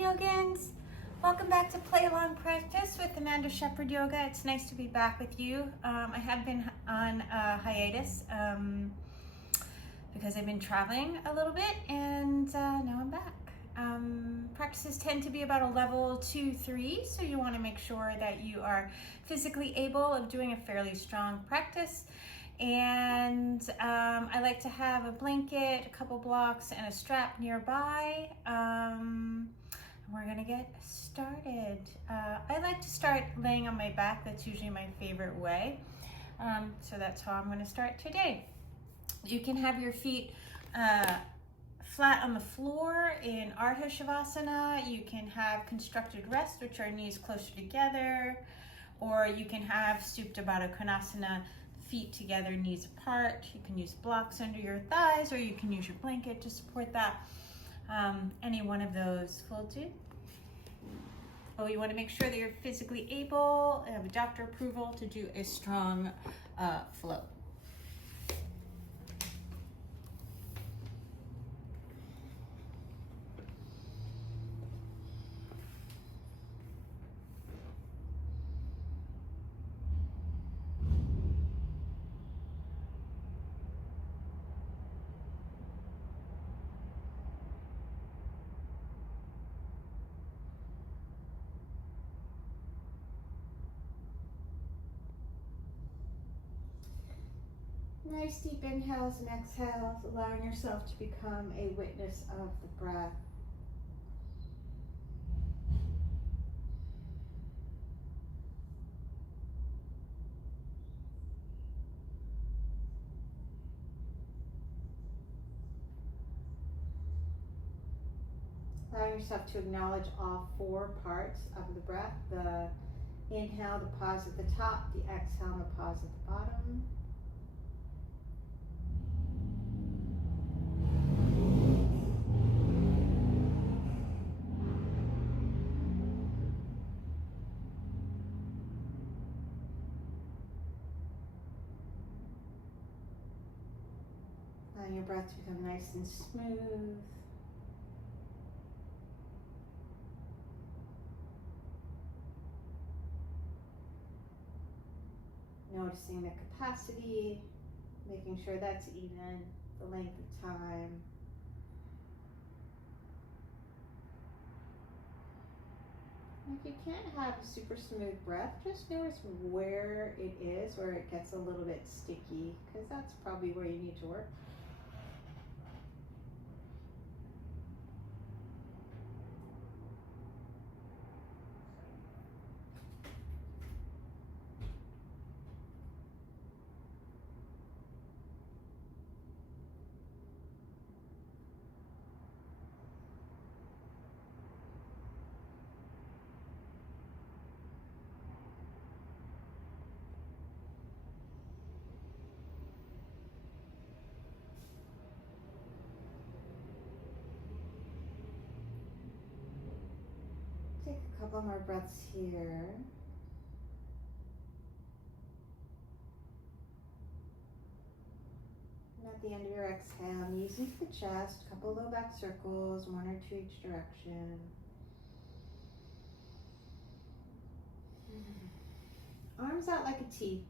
Yogins. Welcome back to Play Along Practice with Amanda Shepherd Yoga. It's nice to be back with you. I have been on hiatus because I've been traveling a little bit, and now I'm back. Practices tend to be about a level 2-3, so you want to make sure that you are physically able of doing a fairly strong practice. And I like to have a blanket, a couple blocks, and a strap nearby. We're gonna get started. I like to start laying on my back. That's usually my favorite way. So that's how I'm gonna start today. You can have your feet flat on the floor in Ardha Shavasana. You can have constructed rest, which are knees closer together, or you can have Supta Baddha Konasana, feet together, knees apart. You can use blocks under your thighs, or you can use your blanket to support that. Any one of those will do. Oh, you want to make sure that you're physically able and have a doctor approval to do a strong flow. Nice deep inhales and exhales, allowing yourself to become a witness of the breath. Allowing yourself to acknowledge all four parts of the breath: the inhale, the pause at the top, the exhale, and the pause at the bottom. Allowing your breath to become nice and smooth. Noticing the capacity, making sure that's even, the length of time. If you can't have a super smooth breath, just notice where it is, where it gets a little bit sticky, because that's probably where you need to work. Take a couple more breaths here. And at the end of your exhale, knees into the chest, a couple low back circles, 1 or 2 each direction. Arms out like a T.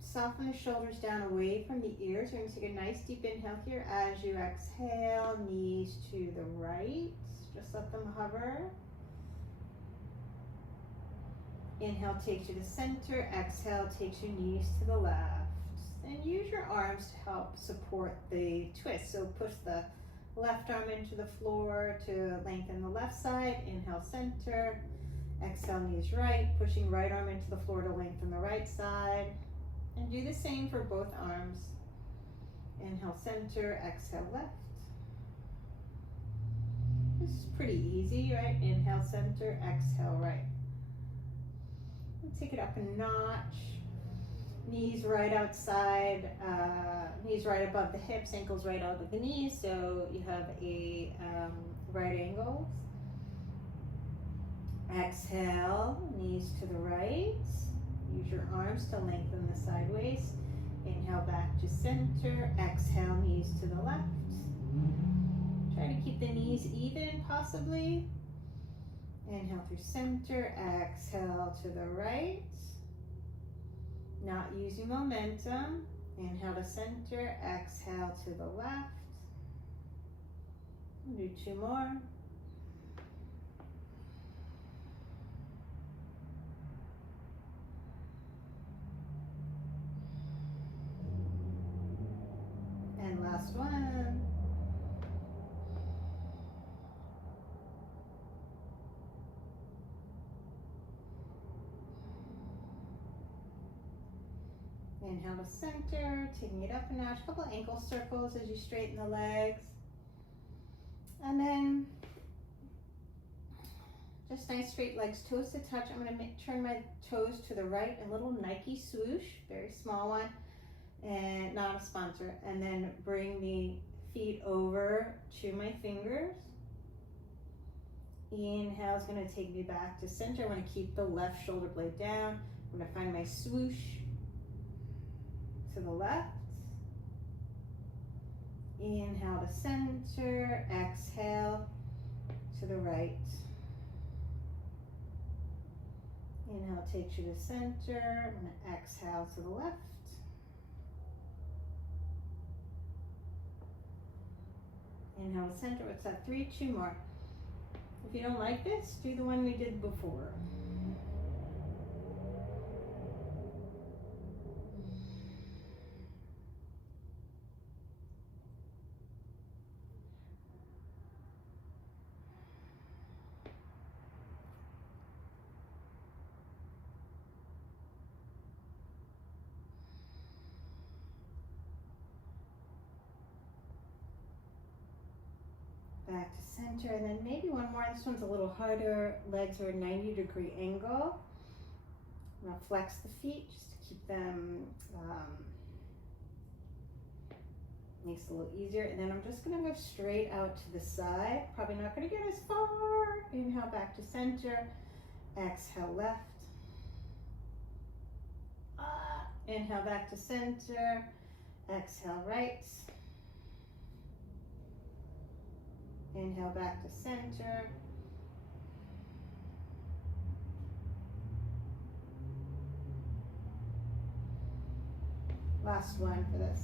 Soften the shoulders down away from the ears. We're going to take a nice deep inhale here. As you exhale, knees to the right. Just let them hover. Inhale takes you to center. Exhale takes your knees to the left. And use your arms to help support the twist. So push the left arm into the floor to lengthen the left side. Inhale, center. Exhale, knees right. Pushing right arm into the floor to lengthen the right side. And do the same for both arms. Inhale, center. Exhale, left. This is pretty easy, right? Inhale, center. Exhale, right. Take it up a notch. Knees right outside, knees right above the hips, ankles right out of the knees, so you have a right angle. Exhale, knees to the right. Use your arms to lengthen the sideways. Inhale back to center. Exhale, knees to the left. Try to keep the knees even, possibly. Inhale through center, exhale to the right. Not using momentum. Inhale to center, exhale to the left. Do 2 more. And last one. Inhale to center, taking it up a notch, a couple of ankle circles as you straighten the legs. And then just nice straight legs, toes to touch. I'm going to turn my toes to the right, a little Nike swoosh, very small one, and not a sponsor. And then bring the feet over to my fingers. Inhale is going to take me back to center. I'm going to keep the left shoulder blade down. I'm going to find my swoosh to the left. Inhale to center, exhale to the right. Inhale takes you to center, I'm going to exhale to the left. Inhale to center, what's that? 3, 2 more. If you don't like this, do the one we did before. Back to center, and then maybe one more. This one's a little harder. Legs are a 90-degree angle. I'm going to flex the feet just to keep them, makes it a little easier. And then I'm just going to go straight out to the side. Probably not going to get as far. Inhale back to center. Exhale left. Inhale back to center. Exhale right. Inhale back to center. Last one for this.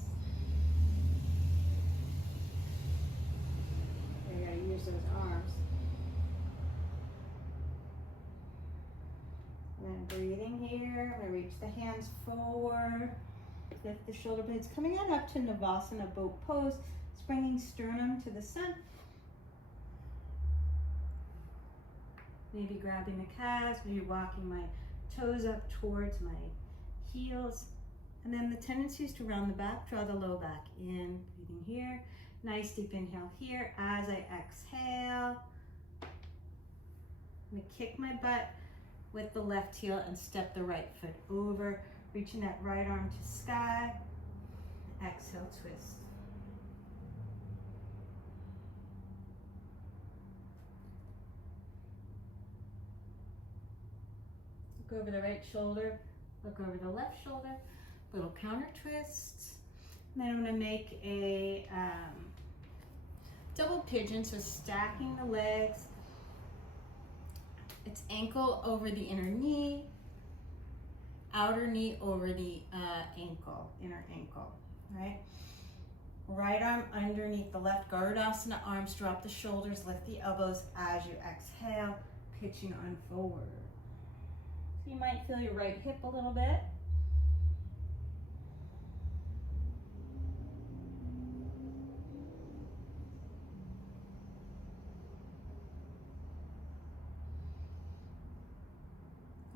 You gotta use those arms. And then breathing here, I'm gonna reach the hands forward. Lift the shoulder blades, coming on up to Navasana, boat pose, springing sternum to the sun. Maybe grabbing the calves, maybe walking my toes up towards my heels. And then the tendency is to round the back, draw the low back in, breathing here. Nice deep inhale here. As I exhale, I'm gonna kick my butt with the left heel and step the right foot over, reaching that right arm to sky. Exhale, twist. Look over the right shoulder, look over the left shoulder, little counter twist. And then I'm going to make a double pigeon, so stacking the legs. It's ankle over the inner knee, outer knee over the ankle, inner ankle, right? Right arm underneath the left, Garudasana, arms drop the shoulders, lift the elbows as you exhale, pitching on forward. So you might feel your right hip a little bit.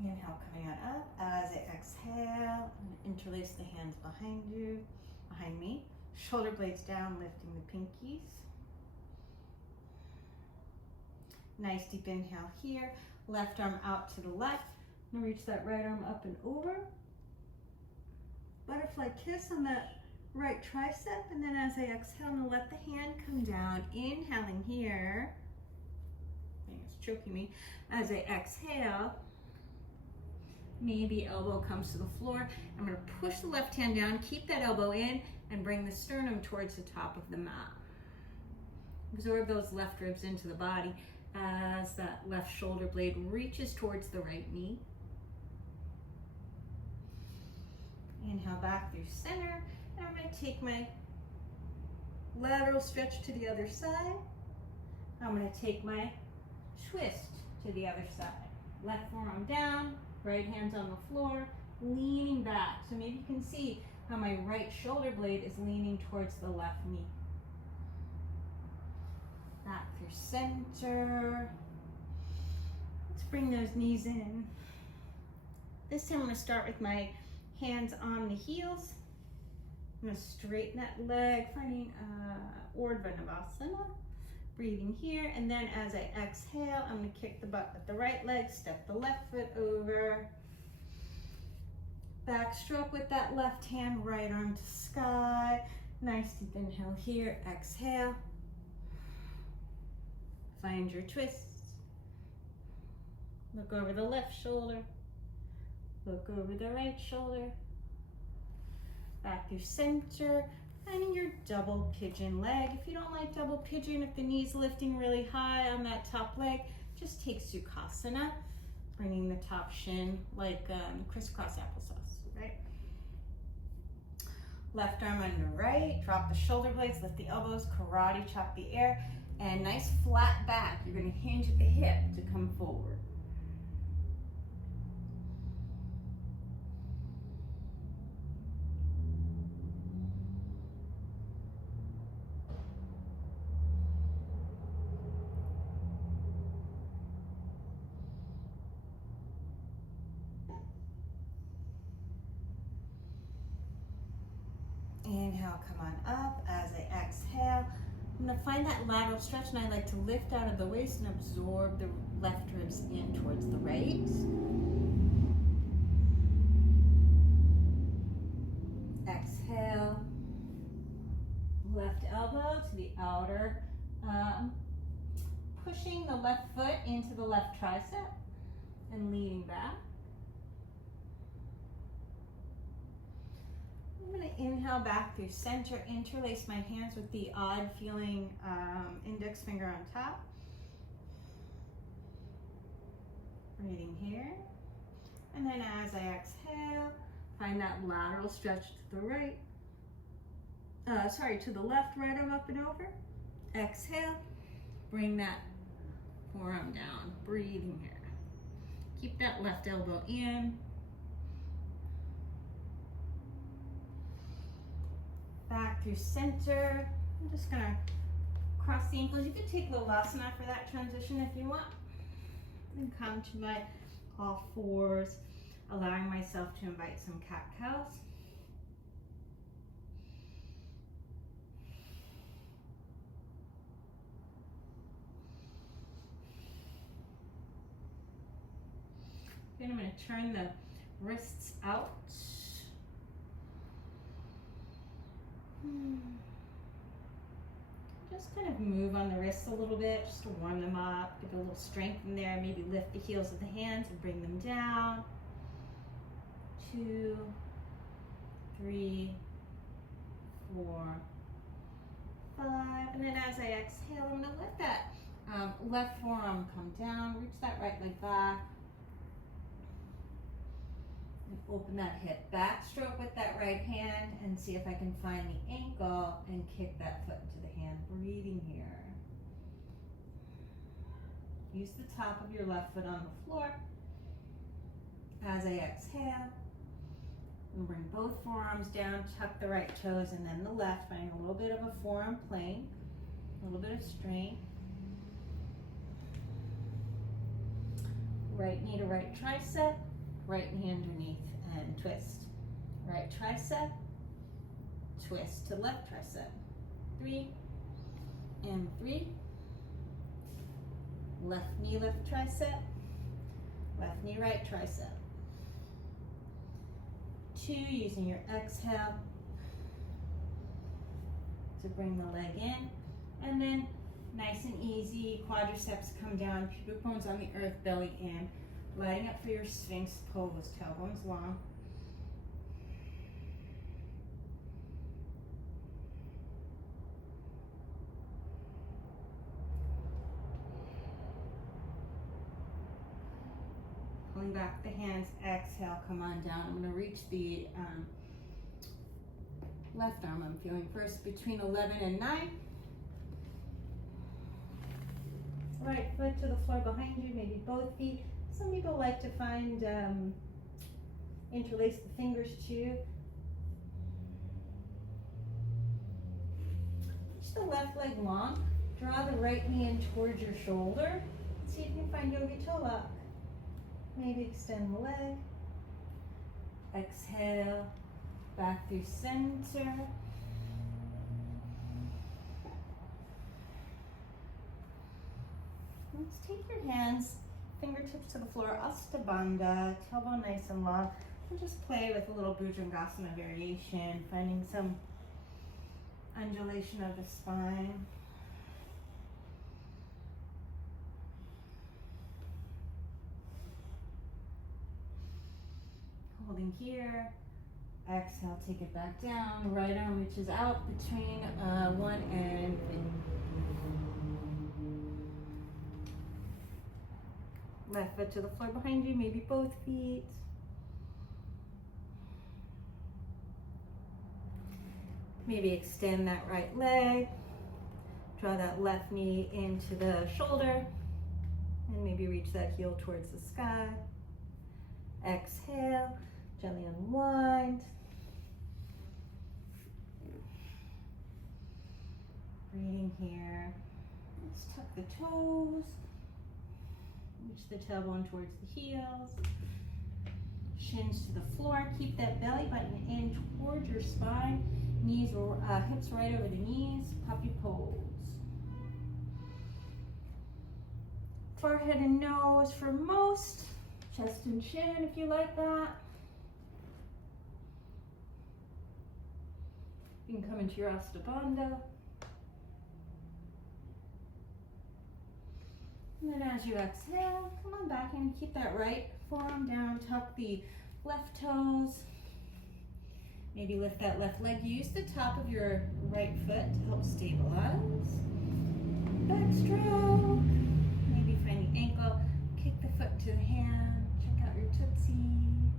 Inhale, coming on up. As I exhale, I'm going to interlace the hands behind you, behind me. Shoulder blades down, lifting the pinkies. Nice deep inhale here. Left arm out to the left. I'm going to reach that right arm up and over. Butterfly kiss on that right tricep. And then as I exhale, I'm going to let the hand come down. Inhaling here. I think it's choking me. As I exhale, maybe elbow comes to the floor. I'm going to push the left hand down, keep that elbow in, and bring the sternum towards the top of the mat. Absorb those left ribs into the body. as that left shoulder blade reaches towards the right knee. Inhale back through center. And I'm going to take my lateral stretch to the other side. I'm going to take my twist to the other side. Left forearm down, right hand's on the floor, leaning back. So maybe you can see how my right shoulder blade is leaning towards the left knee. Back through center. Let's bring those knees in. This time I'm going to start with my hands on the heels. I'm going to straighten that leg, finding Ardha Navasana. Breathing here, and then as I exhale, I'm going to kick the butt with the right leg, step the left foot over. Backstroke with that left hand, right arm to sky. Nice deep inhale here, exhale. Find your twists. Look over the left shoulder. Look over the right shoulder. Back through center. Finding your double pigeon leg. If you don't like double pigeon, if the knee's lifting really high on that top leg, just take Sukhasana, bringing the top shin like crisscross applesauce, right? Left arm under right, drop the shoulder blades, lift the elbows, karate chop the air, and nice flat back. You're going to hinge at the hip to come forward. Inhale, come on up. As I exhale, I'm going to find that lateral stretch, and I like to lift out of the waist and absorb the left ribs in towards the right. Exhale, left elbow to the outer, pushing the left foot into the left tricep and leaning back. I'm going to inhale back through center, interlace my hands with the odd feeling index finger on top. Breathing here. And then as I exhale, find that lateral stretch to the right. To the left, right arm up and over. Exhale, bring that forearm down. Breathing here. Keep that left elbow in. Back through center. I'm just gonna cross the ankles. You could take Navasana for that transition if you want. And come to my all fours, allowing myself to invite some cat-cows. Then I'm going to turn the wrists out. Just kind of move on the wrists a little bit, just to warm them up, give a little strength in there. Maybe lift the heels of the hands and bring them down. 2, 3, 4, 5. And then as I exhale, I'm going to let that left forearm come down. Reach that right leg back. And open that hip. Backstroke with that right hand and see if I can find the ankle and kick that foot into the hand. Breathing here. Use the top of your left foot on the floor. As I exhale, and bring both forearms down, tuck the right toes and then the left, finding a little bit of a forearm plane, a little bit of strength. Right knee to right tricep. Right knee underneath and twist. Right tricep, twist to left tricep. 3 and 3. Left knee, left tricep. Left knee, right tricep. 2, using your exhale to bring the leg in. And then nice and easy, quadriceps come down, pubic bones on the earth, belly in. Lighting up for your Sphinx pose, tailbones long. Pulling back the hands, exhale, come on down. I'm gonna reach the left arm, I'm feeling first between 11 and 9. Right foot to the floor behind you, maybe both feet. Some people like to find, interlace the fingers too. Reach the left leg long. Draw the right knee in towards your shoulder. See if you can find yogi toe lock. Maybe extend the leg. Exhale, back through center. Let's take your hands, fingertips to the floor, hasta bandha, tailbone nice and long. And just play with a little bhujangasana variation, finding some undulation of the spine. Holding here. Exhale, take it back down. Right arm reaches out between 1 and 3. Left foot to the floor behind you, maybe both feet. Maybe extend that right leg. Draw that left knee into the shoulder. And maybe reach that heel towards the sky. Exhale, gently unwind. Breathing here. Let's tuck the toes. Reach the tailbone towards the heels. Shins to the floor. Keep that belly button in towards your spine. Knees or hips right over the knees. Puppy pose. Forehead and nose for most. Chest and chin if you like that. You can come into your hasta bandha. And then as you exhale, come on back and keep that right forearm down. Tuck the left toes. Maybe lift that left leg. Use the top of your right foot to help stabilize. Backstroke. Maybe find the ankle. Kick the foot to the hand. Check out your tootsie.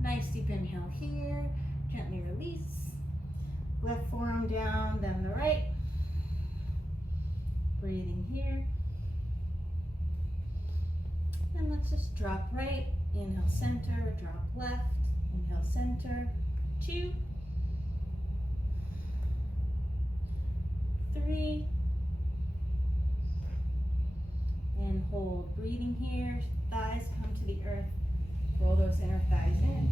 Nice deep inhale here. Gently release. Left forearm down, then the right. Breathing here. And let's just drop right. Inhale, center. Drop left. Inhale, center. 2, 3, and hold. Breathing here, thighs come to the earth. Roll those inner thighs in.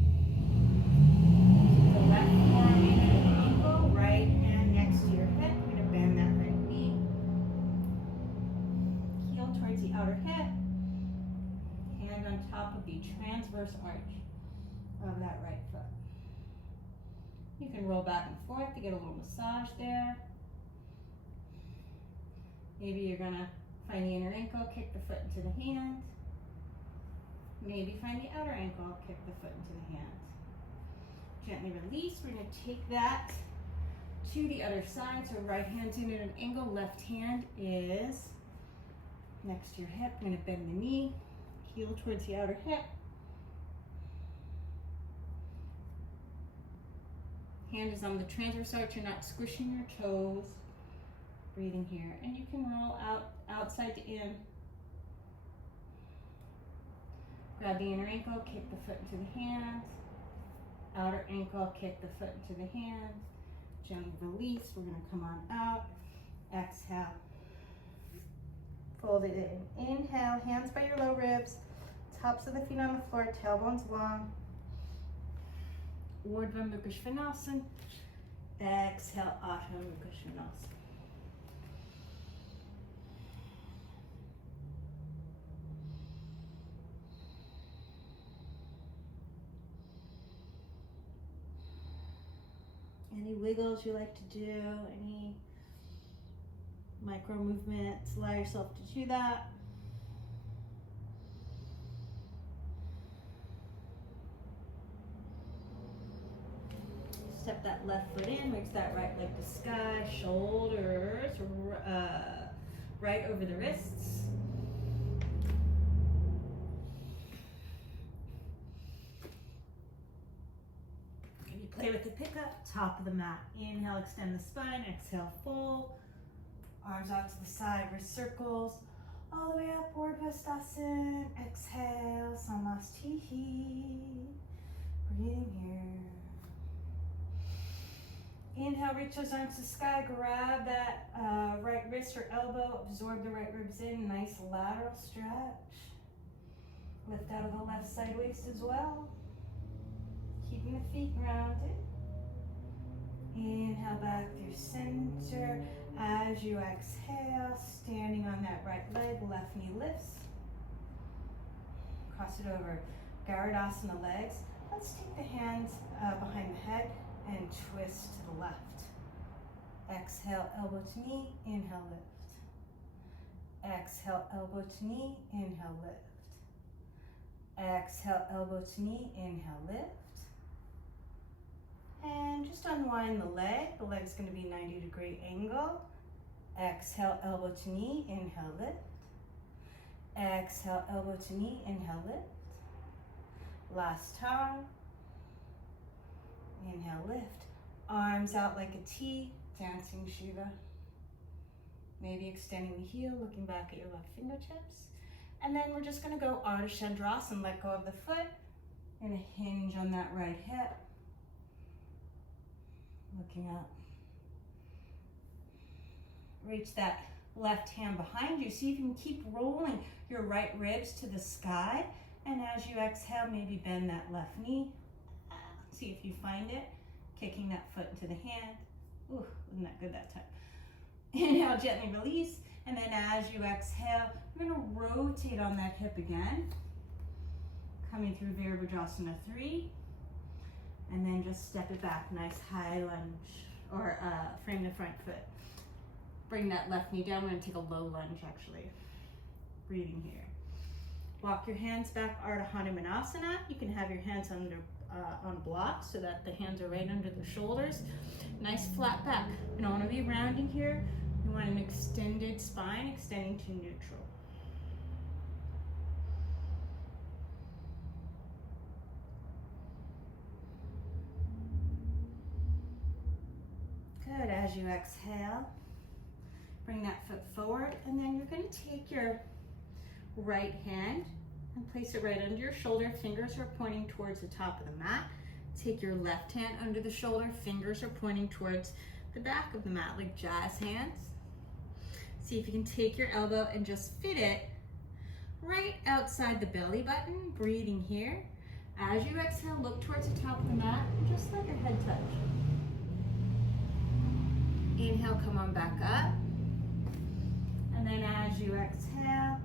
The left forearm in at an angle, right hand next to your hip. You're going to bend that right knee. Heel towards the outer hip. Hand on top of the transverse arch of that right foot. You can roll back and forth to get a little massage there. Maybe you're gonna find the inner ankle, kick the foot into the hand. Maybe find the outer ankle, kick the foot into the hand. Gently release. We're gonna take that to the other side. So right hand's in at an angle, left hand is next to your hip. We're gonna bend the knee, heel towards the outer hip. Hand is on the transverse arch, you're not squishing your toes. Breathing here. And you can roll out, outside to in. Grab the inner ankle, kick the foot into the hand. Outer ankle, kick the foot into the hand. Gently release. We're going to come on out. Exhale. Fold it in. Inhale, hands by your low ribs. Tops of the feet on the floor, tailbones long. Adhomukhavrksasana. Exhale, Adhomukhavrksasana. Any wiggles you like to do, any micro movements, allow yourself to do that. Step that left foot in, reach that right leg to sky, shoulders right over the wrists. Play with the pickup, top of the mat. Inhale, extend the spine. Exhale, fold. Arms out to the side, wrist circles. All the way up, Ustrasana. Exhale, Samasthihi. Breathing here. Inhale, reach those arms to the sky. Grab that right wrist or elbow. Absorb the right ribs in. Nice lateral stretch. Lift out of the left side waist as well. Keeping the feet grounded. Inhale back through center. As you exhale, standing on that right leg, left knee lifts. Cross it over. Garudasana legs. Let's take the hands behind the head and twist to the left. Exhale, elbow to knee, inhale, lift. Exhale, elbow to knee, inhale, lift. Exhale, elbow to knee, inhale, lift. And just unwind the leg. The leg's going to be 90-degree angle. Exhale, elbow to knee, inhale, lift. Exhale, elbow to knee, inhale, lift. Last time. Inhale, lift. Arms out like a T, dancing Shiva. Maybe extending the heel, looking back at your left fingertips. And then we're just going to go ardha chandrasana, let go of the foot, and a hinge on that right hip. Looking up. Reach that left hand behind you. See if you can keep rolling your right ribs to the sky. And as you exhale, maybe bend that left knee. See if you find it. Kicking that foot into the hand. Ooh, wasn't that good that time? Inhale, gently release. And then as you exhale, you're going to rotate on that hip again. Coming through Viparita 3. And then just step it back. Nice high lunge. Or frame the front foot. Bring that left knee down. We're going to take a low lunge actually. Breathing here. Walk your hands back, Adhomukhavrksasana. You can have your hands under on blocks so that the hands are right under the shoulders. Nice flat back. You don't want to be rounding here. You want an extended spine, extending to neutral. Good. As you exhale, bring that foot forward, and then you're going to take your right hand and place it right under your shoulder. Fingers are pointing towards the top of the mat. Take your left hand under the shoulder. Fingers are pointing towards the back of the mat, like jazz hands. See if you can take your elbow and just fit it right outside the belly button. Breathing here. As you exhale, look towards the top of the mat and just let your head touch. Inhale, come on back up. And then as you exhale,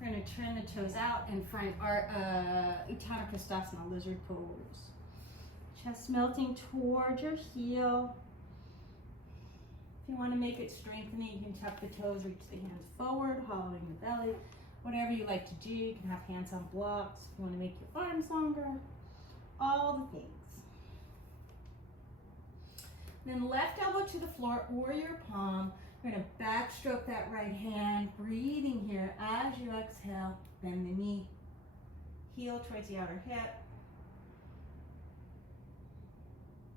we're going to turn the toes out and find our Adhomukhavrksasana, lizard pose. Chest melting towards your heel. If you want to make it strengthening, you can tuck the toes, reach the hands forward, hollowing the belly. Whatever you like to do, you can have hands on blocks. If you want to make your arms longer, all the things. Then left elbow to the floor or your palm. We're going to backstroke that right hand, breathing here. As you exhale, bend the knee, heel towards the outer hip.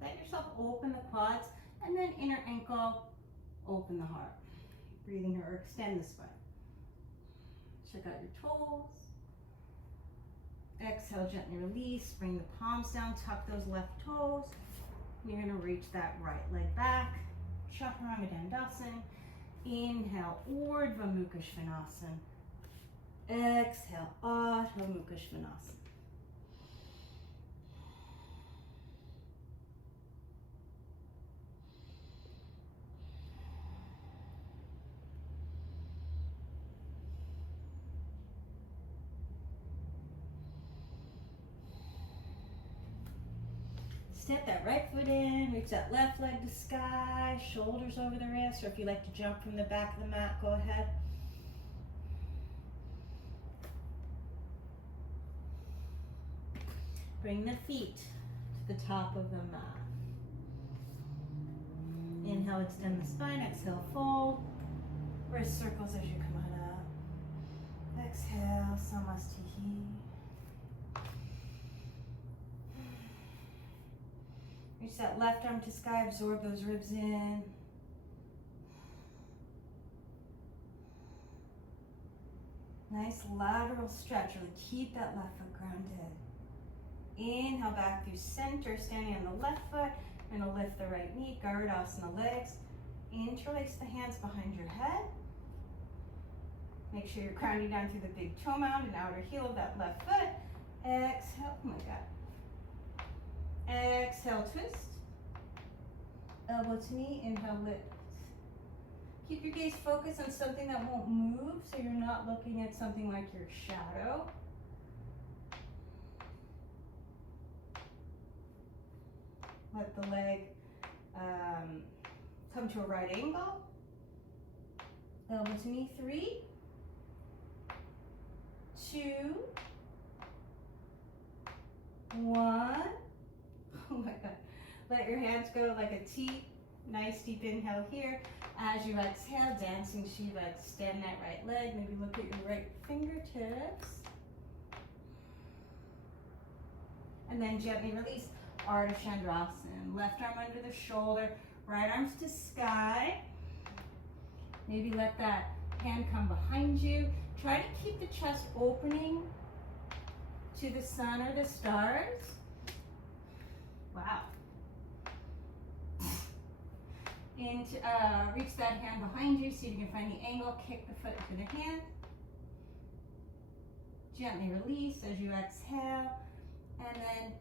Let yourself open the quads, and then inner ankle, open the heart. Breathing here, or extend the spine. Check out your toes. Exhale, gently release. Bring the palms down, tuck those left toes. You're going to reach that right leg back. Chaturanga dandasana. Inhale, Urdhva-Mukha-Svanasana. Exhale, Adhomukhavrksasana. Step that right foot in, reach that left leg to sky, shoulders over the wrist, or if you like to jump from the back of the mat, go ahead. Bring the feet to the top of the mat. Inhale, extend the spine, exhale, fold. Wrist circles as you come on up. Exhale, Samasthihi. Reach that left arm to sky, absorb those ribs in. Nice lateral stretch, really keep that left foot grounded. Inhale back through center, standing on the left foot. I'm gonna lift the right knee, Garudasana legs. Interlace the hands behind your head. Make sure you're grounding down through the big toe mound and outer heel of that left foot. Exhale, oh my God. Exhale, twist. Elbow to knee, inhale, lift. Keep your gaze focused on something that won't move, so you're not looking at something like your shadow. Let the leg come to a right angle. Elbow to knee, 3, 2, 1. Oh my God. Let your hands go like a T. Nice deep inhale here. As you exhale, dancing Shiva, extend that right leg. Maybe look at your right fingertips. And then gently release. Ardha chandrasana. Left arm under the shoulder, right arms to sky. Maybe let that hand come behind you. Try to keep the chest opening to the sun or the stars. Wow. And reach that hand behind you, see if you can find the angle, kick the foot into the hand. Gently release as you exhale. And then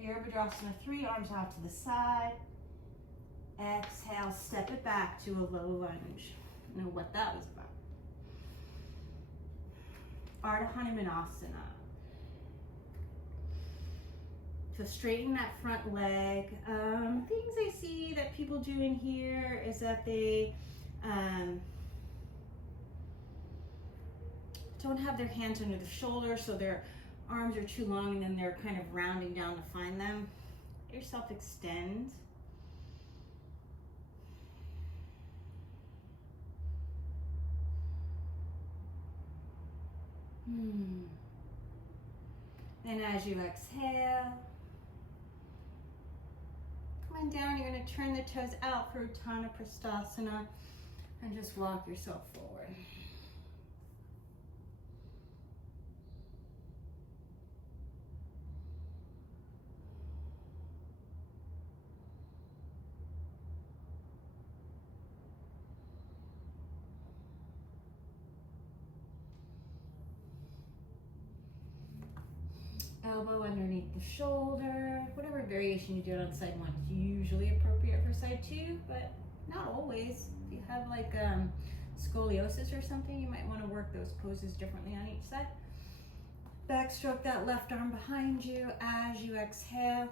Viparita 3, arms out to the side. Exhale, step it back to a low lunge. I know what that was about. Adhomukhavrksasana. So straighten that front leg. Things I see that people do in here is that they don't have their hands under the shoulder, so their arms are too long and then they're kind of rounding down to find them. Let yourself extend. And as you exhale, come on down. You're going to turn the toes out for Uttanaprasthasana and just walk yourself forward. Elbow underneath the shoulder. Whatever variation you do it on side 1 is usually appropriate for side 2, but not always. If you have like scoliosis or something, you might want to work those poses differently on each side. Backstroke that left arm behind you as you exhale.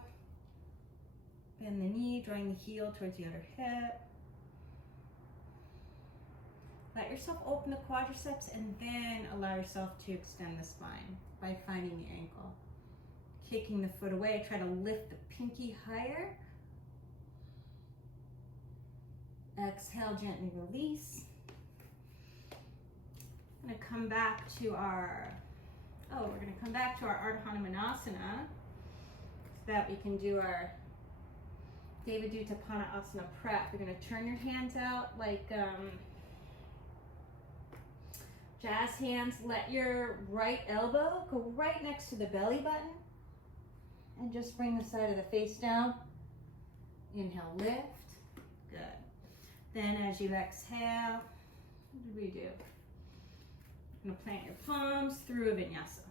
Bend the knee, drawing the heel towards the other hip. Let yourself open the quadriceps and then allow yourself to extend the spine by finding the ankle. Kicking the foot away, try to lift the pinky higher. Exhale, gently release. I'm gonna come back to our, we're gonna come back to our Adhomukhavrksasana so that we can do our devaduutapanna asana prep. You're gonna turn your hands out like jazz hands. Let your right elbow go right next to the belly button. And just bring the side of the face down. Inhale, lift. Good. Then as you exhale, what did we do? You're gonna plant your palms through a vinyasa.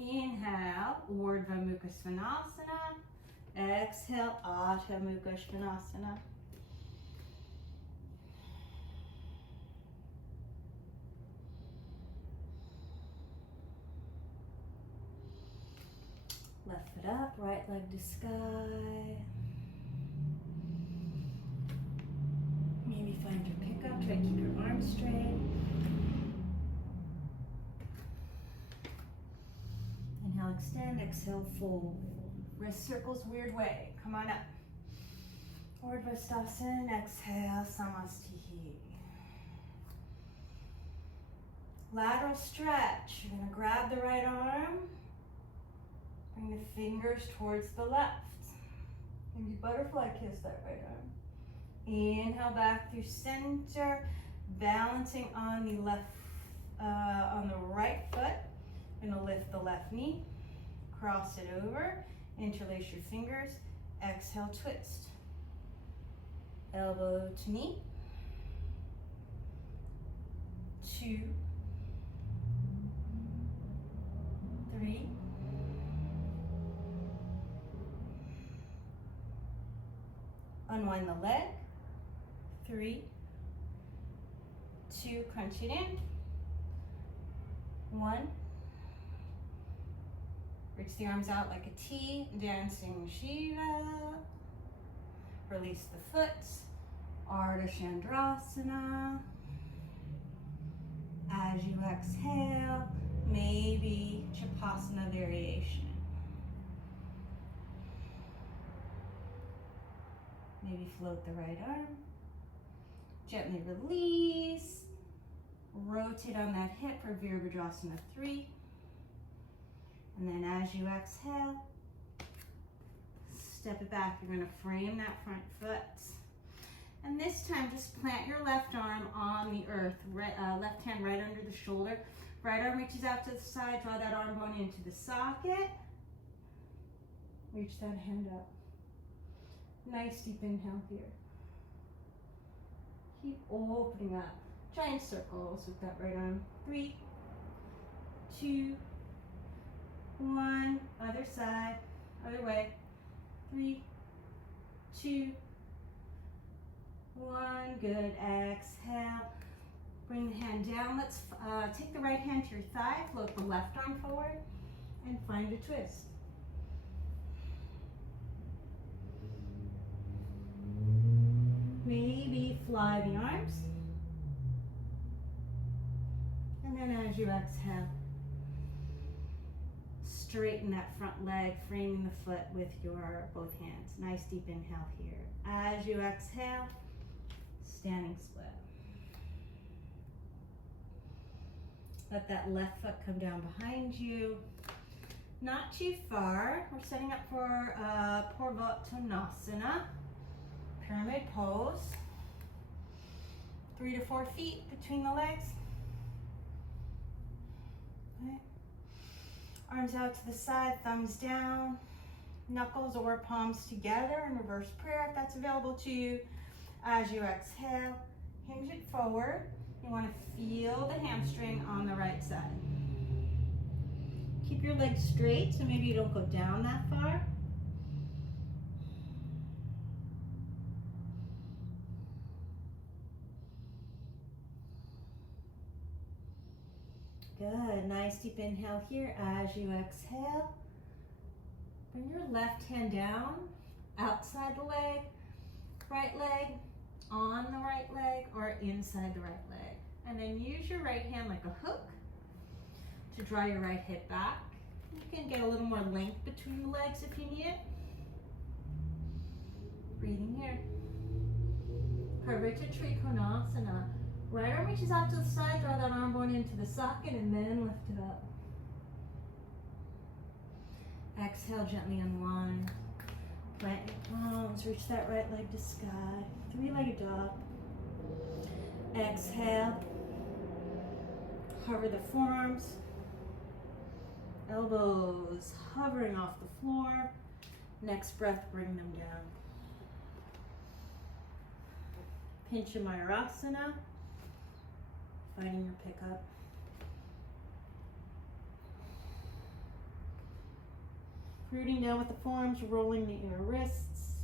Inhale, Adhomukhavrksasana. Exhale, Adhomukhavrksasana. Left foot up, right leg to sky. Maybe find your pickup, try to keep your arms straight. Inhale, extend, exhale, fold. Wrist circles weird way, come on up. Ustrasana, exhale, Samastihi. Lateral stretch, you're gonna grab the right arm. Bring the fingers towards the left. Maybe butterfly kiss that right arm. Inhale back through center, balancing on the on the right foot. You're gonna lift the left knee, cross it over, interlace your fingers, exhale, twist. Elbow to knee. 2, 3, unwind the leg. 3, 2, crunch it in. 1, reach the arms out like a T, dancing Shiva. Release the foot, ardha chandrasana. As you exhale, maybe Chapasana variation. Maybe float the right arm. Gently release. Rotate on that hip for Virabhadrasana 3. And then as you exhale, step it back. You're going to frame that front foot. And this time, just plant your left arm on the earth. Left hand right under the shoulder. Right arm reaches out to the side. Draw that arm bone into the socket. Reach that hand up. Nice deep inhale here. Keep opening up. Giant circles with that right arm. 3, 2, 1. Other side. Other way. 3, 2, 1. Good. Exhale. Bring the hand down. Let's take the right hand to your thigh. Float the left arm forward and find a twist. Maybe fly the arms. And then as you exhale, straighten that front leg, framing the foot with your both hands. Nice deep inhale here. As you exhale, standing split. Let that left foot come down behind you. Not too far. We're setting up for Purvottanasana, pyramid pose. 3 to 4 feet between the legs. Okay. Arms out to the side, thumbs down, knuckles or palms together in reverse prayer if that's available to you. As you exhale, hinge it forward. You want to feel the hamstring on the right side. Keep your legs straight so maybe you don't go down that far. Good, nice deep inhale here. As you exhale, bring your left hand down, outside the leg, right leg, on the right leg, or inside the right leg. And then use your right hand like a hook to draw your right hip back. You can get a little more length between the legs if you need it. Breathing here. Paritta Trikonasana. Right arm reaches out to the side, draw that arm bone into the socket, and then lift it up. Exhale, gently unwind. Plant your palms, reach that right leg to sky. 3-legged dog. Exhale. Hover the forearms. Elbows hovering off the floor. Next breath, bring them down. Pincha mayurasana. Finding your pickup. Rooting down with the forearms, rolling the inner wrists.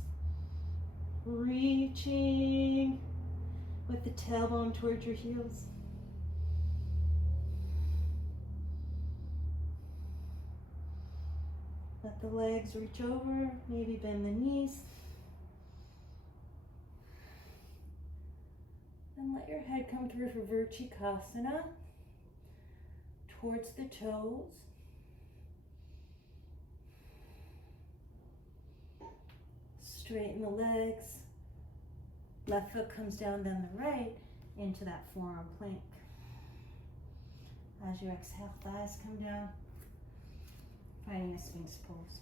Reaching with the tailbone towards your heels. Let the legs reach over, maybe bend the knees. And let your head come through for Virchikasana, towards the toes. Straighten the legs. Left foot comes down, then the right, into that forearm plank. As you exhale, thighs come down, finding a Sphinx pose.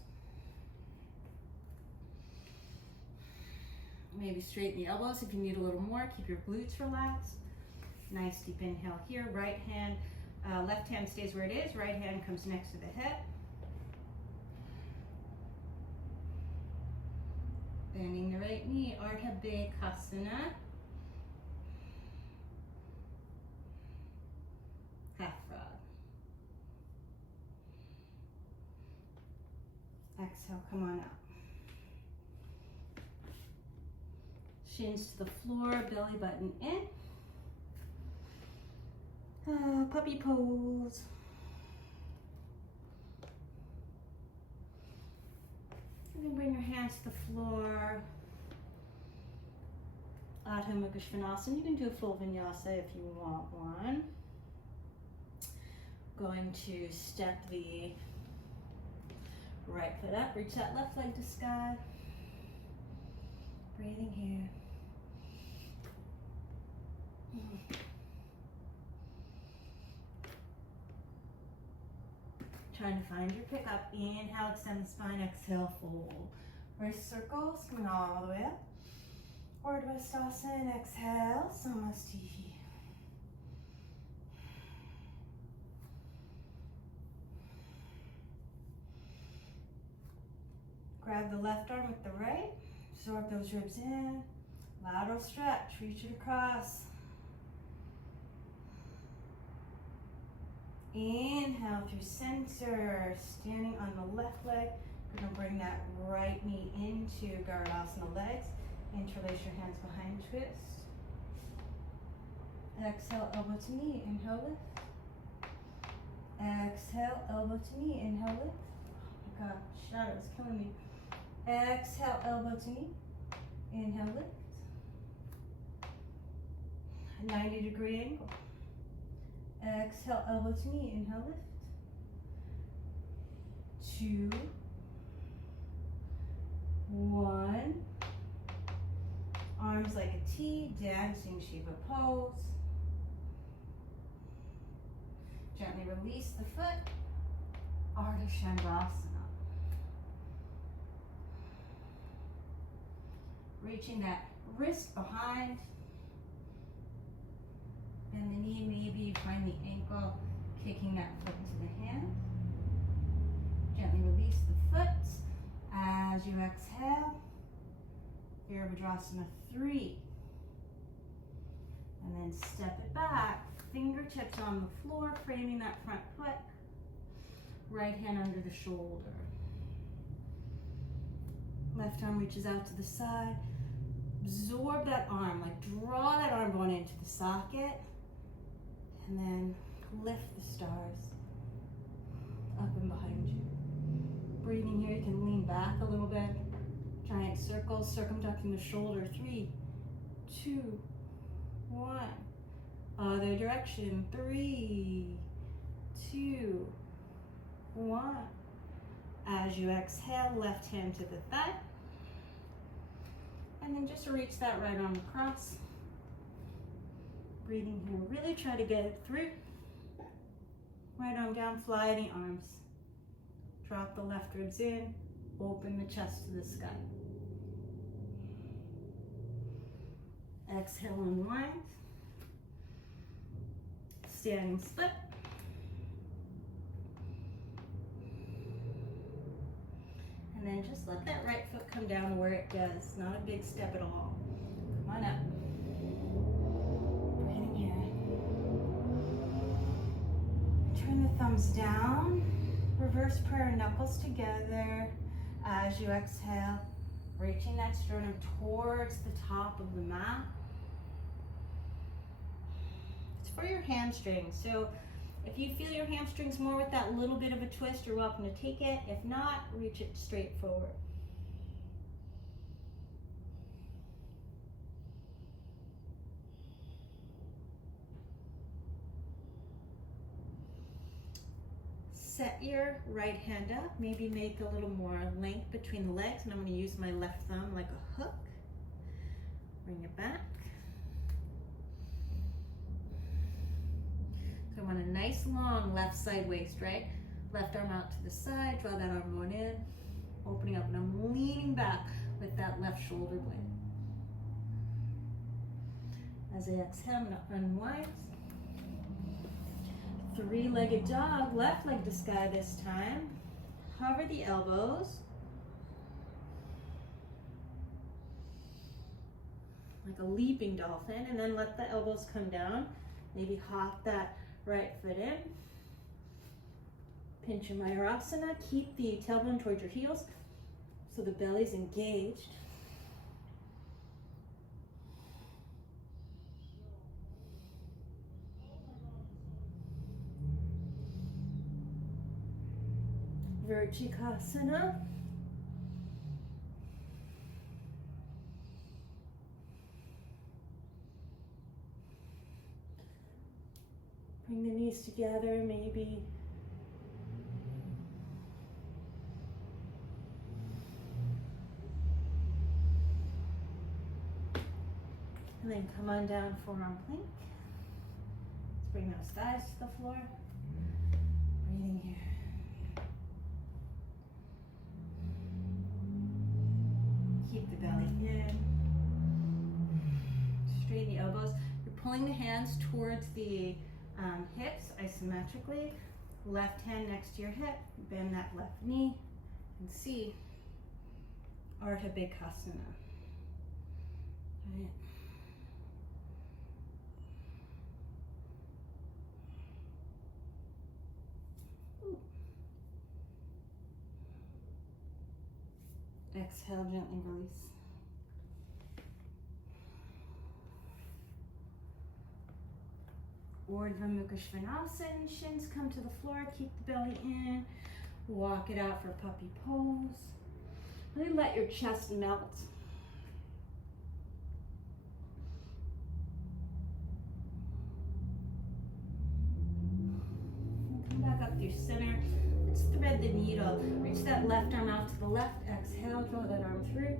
Maybe straighten the elbows if you need a little more. Keep your glutes relaxed. Nice deep inhale here. Right hand, left hand stays where it is. Right hand comes next to the head. Bending the right knee, Adhomukhavrksasana. Half frog. Exhale, come on up. Shins to the floor, belly button in. Puppy pose. You can bring your hands to the floor. Adhomukhavrksasana. You can do a full vinyasa if you want one. Going to step the right foot up. Reach that left leg to sky. Breathing here. Trying to find your pickup. Inhale, extend the spine. Exhale, fold. Wrist circles coming all the way up. Ustrasana. Exhale, samasti. Grab the left arm with the right. Absorb those ribs in. Lateral stretch. Reach it across. Inhale through center, standing on the left leg. We're going to bring that right knee into Garudasana legs. Interlace your hands behind, twist. Exhale, elbow to knee, inhale, lift. Exhale, elbow to knee, inhale, lift. Oh my God, shadow is killing me. Exhale, elbow to knee, inhale, lift. 90-degree angle. Exhale, elbow to knee, inhale, lift. 2, 1. Arms like a T, dancing Shiva pose. Gently release the foot. Ardha chandrasana. Reaching that wrist behind. And the knee, maybe you find the ankle, kicking that foot into the hand. Gently release the foot as you exhale. Virabhadrasana 3. And then step it back. Fingertips on the floor, framing that front foot. Right hand under the shoulder. Left arm reaches out to the side. Absorb that arm, like draw that arm bone into the socket. And then lift the stars up and behind you. Breathing here, you can lean back a little bit. Giant circles, circumducting the shoulder. 3, 2, 1. Other direction. 3, 2, 1. As you exhale, left hand to the thigh. And then just reach that right arm across. Breathing here, really try to get it through. Right arm down, fly the arms. Drop the left ribs in, open the chest to the sky. Exhale, unwind. Standing split. And then just let that right foot come down where it does. Not a big step at all. Come on up. Breathing here. Turn the thumbs down. Reverse prayer, knuckles together. As you exhale, reaching that sternum towards the top of the mat. It's for your hamstrings. So if you feel your hamstrings more with that little bit of a twist, you're welcome to take it. If not, reach it straight forward. Set your right hand up. Maybe make a little more length between the legs. And I'm going to use my left thumb like a hook. Bring it back. So I want a nice long left side waist, right? Left arm out to the side, draw that arm on in, opening up, and I'm leaning back with that left shoulder blade. As I exhale, I'm going to unwind. Three-legged dog, left leg to sky this time. Hover the elbows. Like a leaping dolphin, and then let the elbows come down. Maybe hop that right foot in. Pincha mayurasana. Keep the tailbone towards your heels so the belly's engaged. Viparita. Bring the knees together, maybe. And then come on down, forearm plank. Let's bring those thighs to the floor. Breathing here. Keep the belly in. Straighten the elbows. You're pulling the hands towards the hips isometrically. Left hand next to your hip. Bend that left knee and see Adhomukhavrksasana. Right. Exhale, gently release. Adhomukhavrksasana, shins come to the floor, keep the belly in. Walk it out for puppy pose. Really let your chest melt. And come back up through center. Let's thread the needle. Reach that left arm out to the left. Exhale, draw that arm through.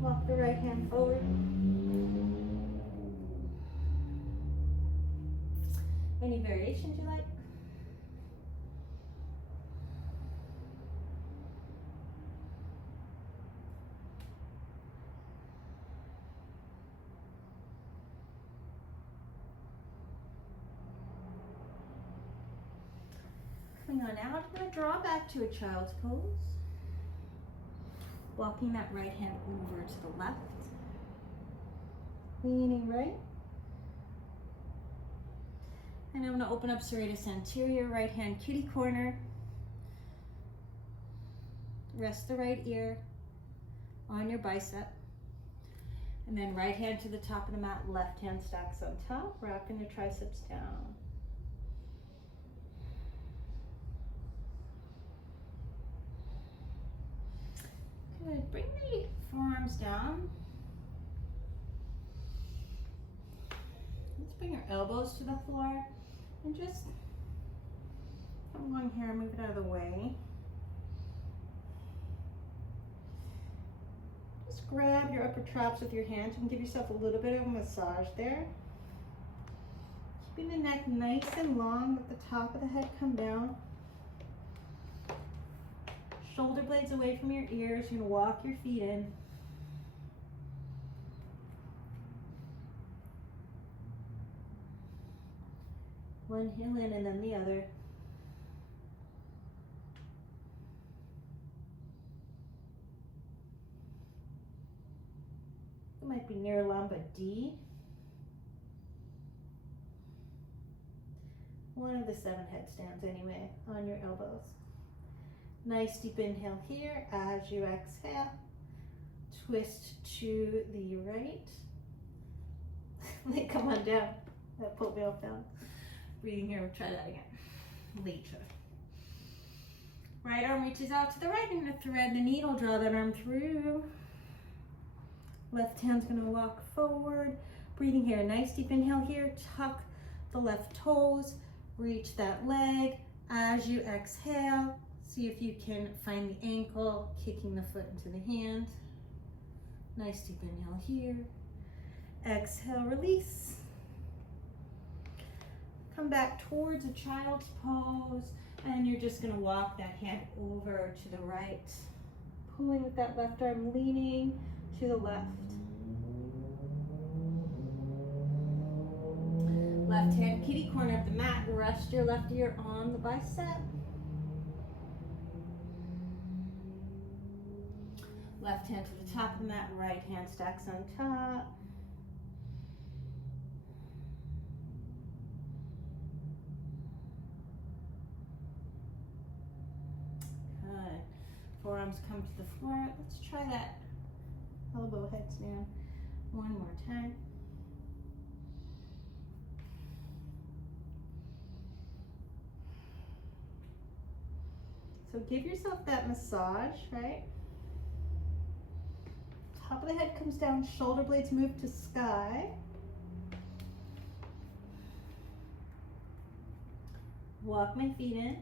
Walk the right hand forward. Any variations you like? Coming on out, I'm going to draw back to a child's pose. Walking that right hand over to the left. Leaning right. And I'm going to open up serratus anterior, right hand kitty corner. Rest the right ear on your bicep. And then right hand to the top of the mat, left hand stacks on top, wrapping the triceps down. Good. Bring the forearms down. Let's bring our elbows to the floor and just come along here and move it out of the way. Just grab your upper traps with your hands and give yourself a little bit of a massage there. Keeping the neck nice and long, let the top of the head come down. Shoulder blades away from your ears. You're going to walk your feet in. One heel in and then the other. It might be niralamba D. One of the 7 headstands anyway, on your elbows. Nice deep inhale here. As you exhale, twist to the right. Come on down. That pulled me off down. Breathing here, we'll try that again. Later. Right arm reaches out to the right. I'm going to thread the needle, draw that arm through. Left hand's going to walk forward. Breathing here, nice deep inhale here. Tuck the left toes. Reach that leg. As you exhale, see if you can find the ankle, kicking the foot into the hand. Nice deep inhale here. Exhale, release. Come back towards a child's pose, and you're just going to walk that hand over to the right, pulling with that left arm, leaning to the left. left hand, kitty corner of the mat. Rest your left ear on the bicep. Left hand to the top of the mat, right hand stacks on top. Good. Forearms come to the floor. Let's try that elbow headstand one more time. So give yourself that massage, right? Top of the head comes down, shoulder blades move to sky. Walk my feet in.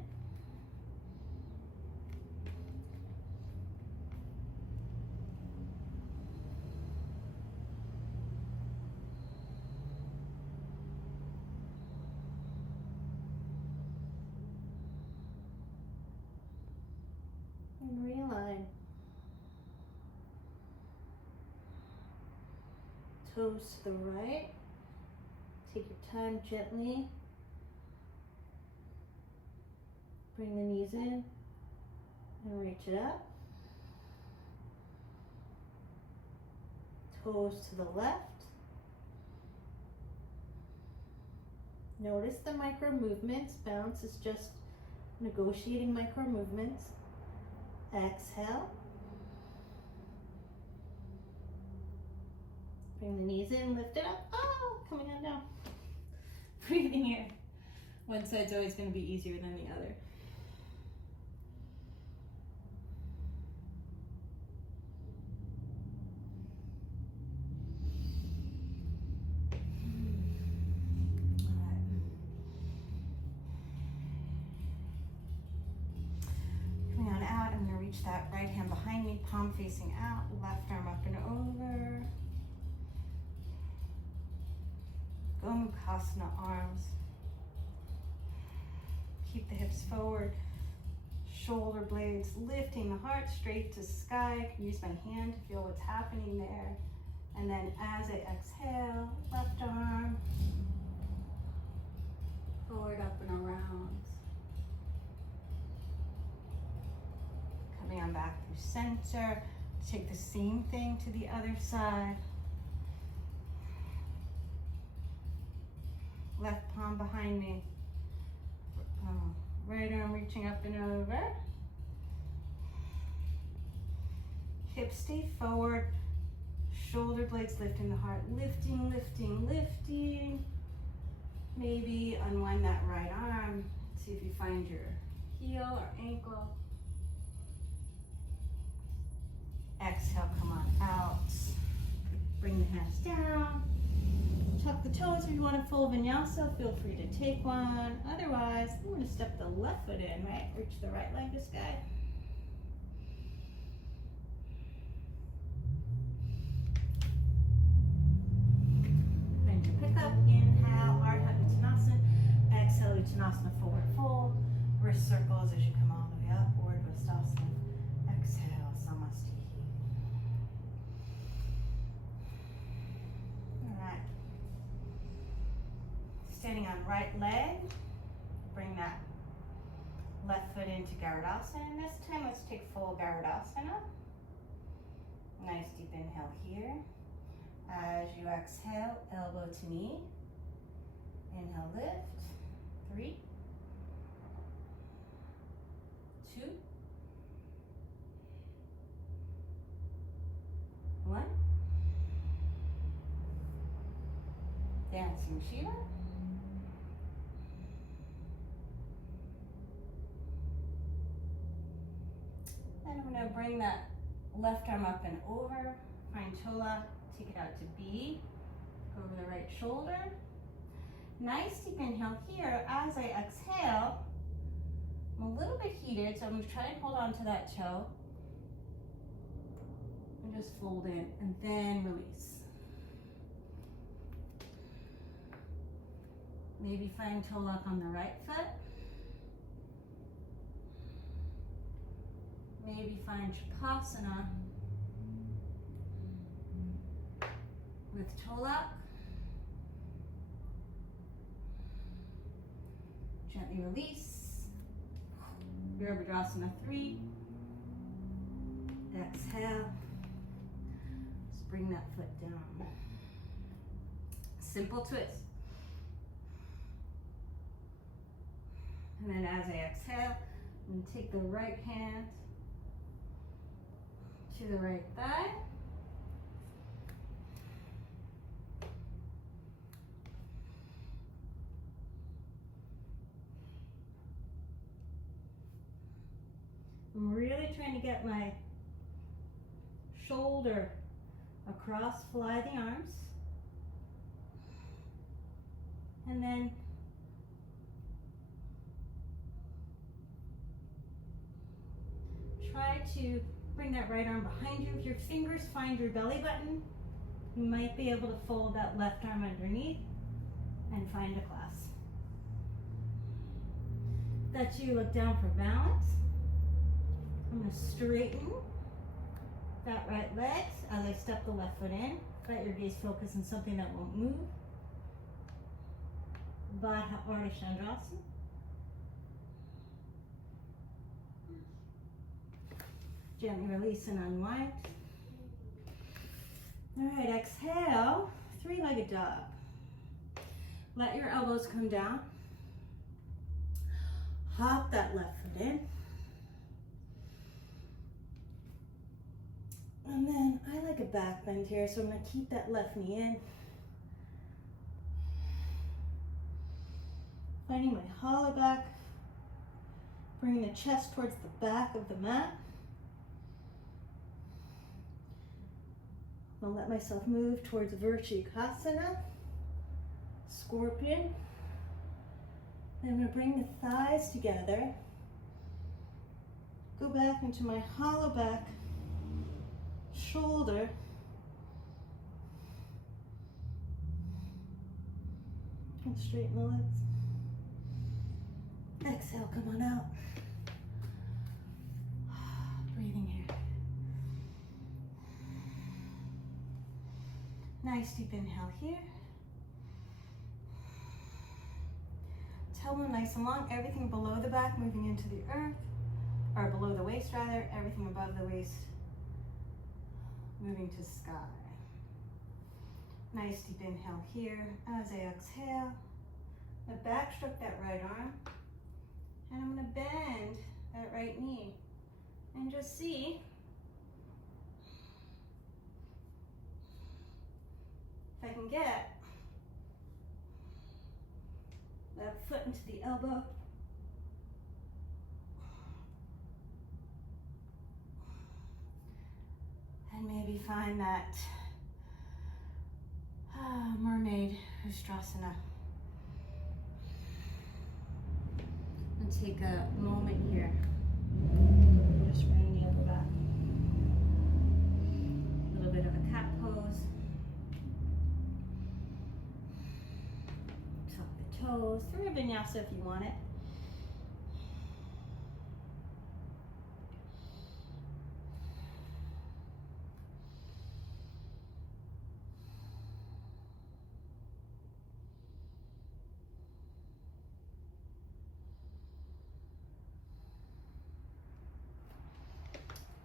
And realign. Toes to the right. Take your time gently. Bring the knees in and reach it up. Toes to the left. Notice the micro movements. Bounce is just negotiating micro movements. Exhale. Bring the knees in, lift it up. Oh, coming on down. Breathing here. One side's always going to be easier than the other. Reach that right hand behind me, palm facing out, left arm up and over. Adhomukhavrksasana arms. Keep the hips forward, shoulder blades lifting the heart straight to sky. I can use my hand to feel what's happening there. And then as I exhale, left arm forward, up and around. Coming on back through center. Take the same thing to the other side. Left palm behind me. Right arm reaching up and over. Hips stay forward. Shoulder blades lifting the heart. Lifting, lifting, lifting. Maybe unwind that right arm. See if you find your heel or ankle. Exhale, come on out. Bring the hands down. Tuck the toes. If you want a full vinyasa, feel free to take one. Otherwise, I'm going to step the left foot in, right? Reach the right leg to sky. Bend your pickup. Inhale, ardha uttanasana. Exhale, uttanasana, forward fold. Wrist circles as you come all the way up. Ustrasana. Exhale, samasti. Standing on right leg, bring that left foot into Garudasana. And this time, let's take full Garudasana. Nice deep inhale here. As you exhale, elbow to knee. Inhale, lift. 3, 2, 1. Dancing Shiva. And I'm going to bring that left arm up and over. Find Chola, take it out to B. Go over the right shoulder. Nice deep inhale here. As I exhale, I'm a little bit heated, so I'm going to try and hold on to that toe. And just fold in and then release. Maybe find toe lock on the right foot. Maybe find Shavasana with toe lock. Gently release. Virabhadrasana 3. Exhale. Just bring that foot down. Simple twist. And then as I exhale, I'm going to take the right hand to the right thigh. I'm really trying to get my shoulder across, fly the arms. And then try to bring that right arm behind you. If your fingers find your belly button, you might be able to fold that left arm underneath and find a clasp. That you look down for balance. I'm going to straighten that right leg as I step the left foot in. Let your gaze focus on something that won't move. Baddha or chandrasana. Gently release and unwind. All right, exhale, three-legged dog. Let your elbows come down. Hop that left foot in. And then I like a back bend here, so I'm going to keep that left knee in. Finding my Hollowback. Bringing the chest towards the back of the mat. I'll let myself move towards Viparita, scorpion. Then I'm going to bring the thighs together. Go back into my Hollowback shoulder. And straighten the legs. Exhale, come on out. Breathing here. Nice deep inhale here. Tailbone nice and long, everything below the back moving into the earth, or below the waist rather, everything above the waist moving to sky. Nice deep inhale here. As I exhale, I'm going to backstroke that right arm, and I'm going to bend that right knee, and just see if I can get that foot into the elbow. And maybe find that mermaid Ustrasana. And take a moment here. Just bring the upper back. A little bit of a cat pose. Tuck the toes. Through a vinyasa if you want it.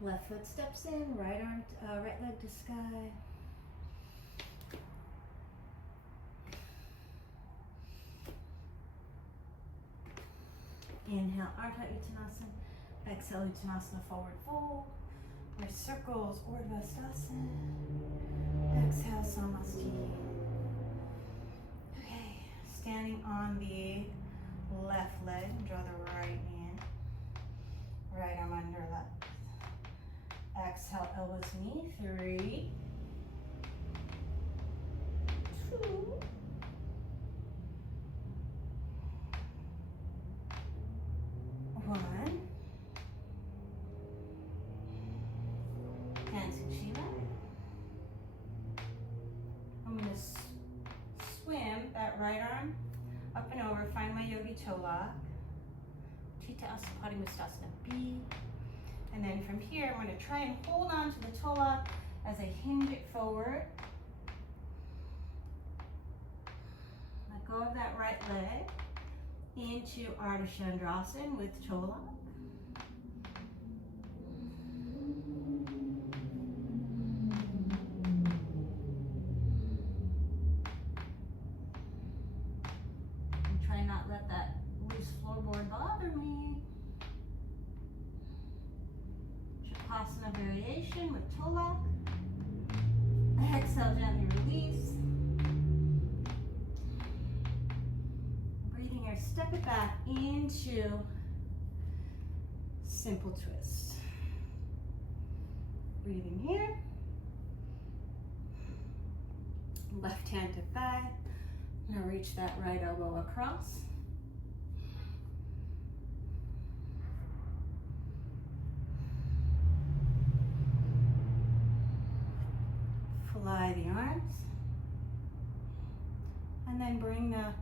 Left foot steps in, right leg to sky. Inhale, ardha exhale, uttanasana, forward fold, or circles, ustrasana. Exhale, samasti. Okay, standing on the left leg, draw the right knee in, right arm under left. Exhale, elbows to knee. 3, 2, 1. Hands in Shiva. I'm going to swim that right arm up and over. Find my yogi toe lock. Chitta Asana Mustasana B. And then from here, I'm going to try and hold on to the toe lock as I hinge it forward. Let go of that right leg. into ardha chandrasana with toe lock. And try not let that loose floorboard bother me. Asana variation with toe lock. Exhale, gently release. Breathing here, step it back into simple twist. Breathing here. Left hand to thigh. Now reach that right elbow across. Fly the arms, and then bring the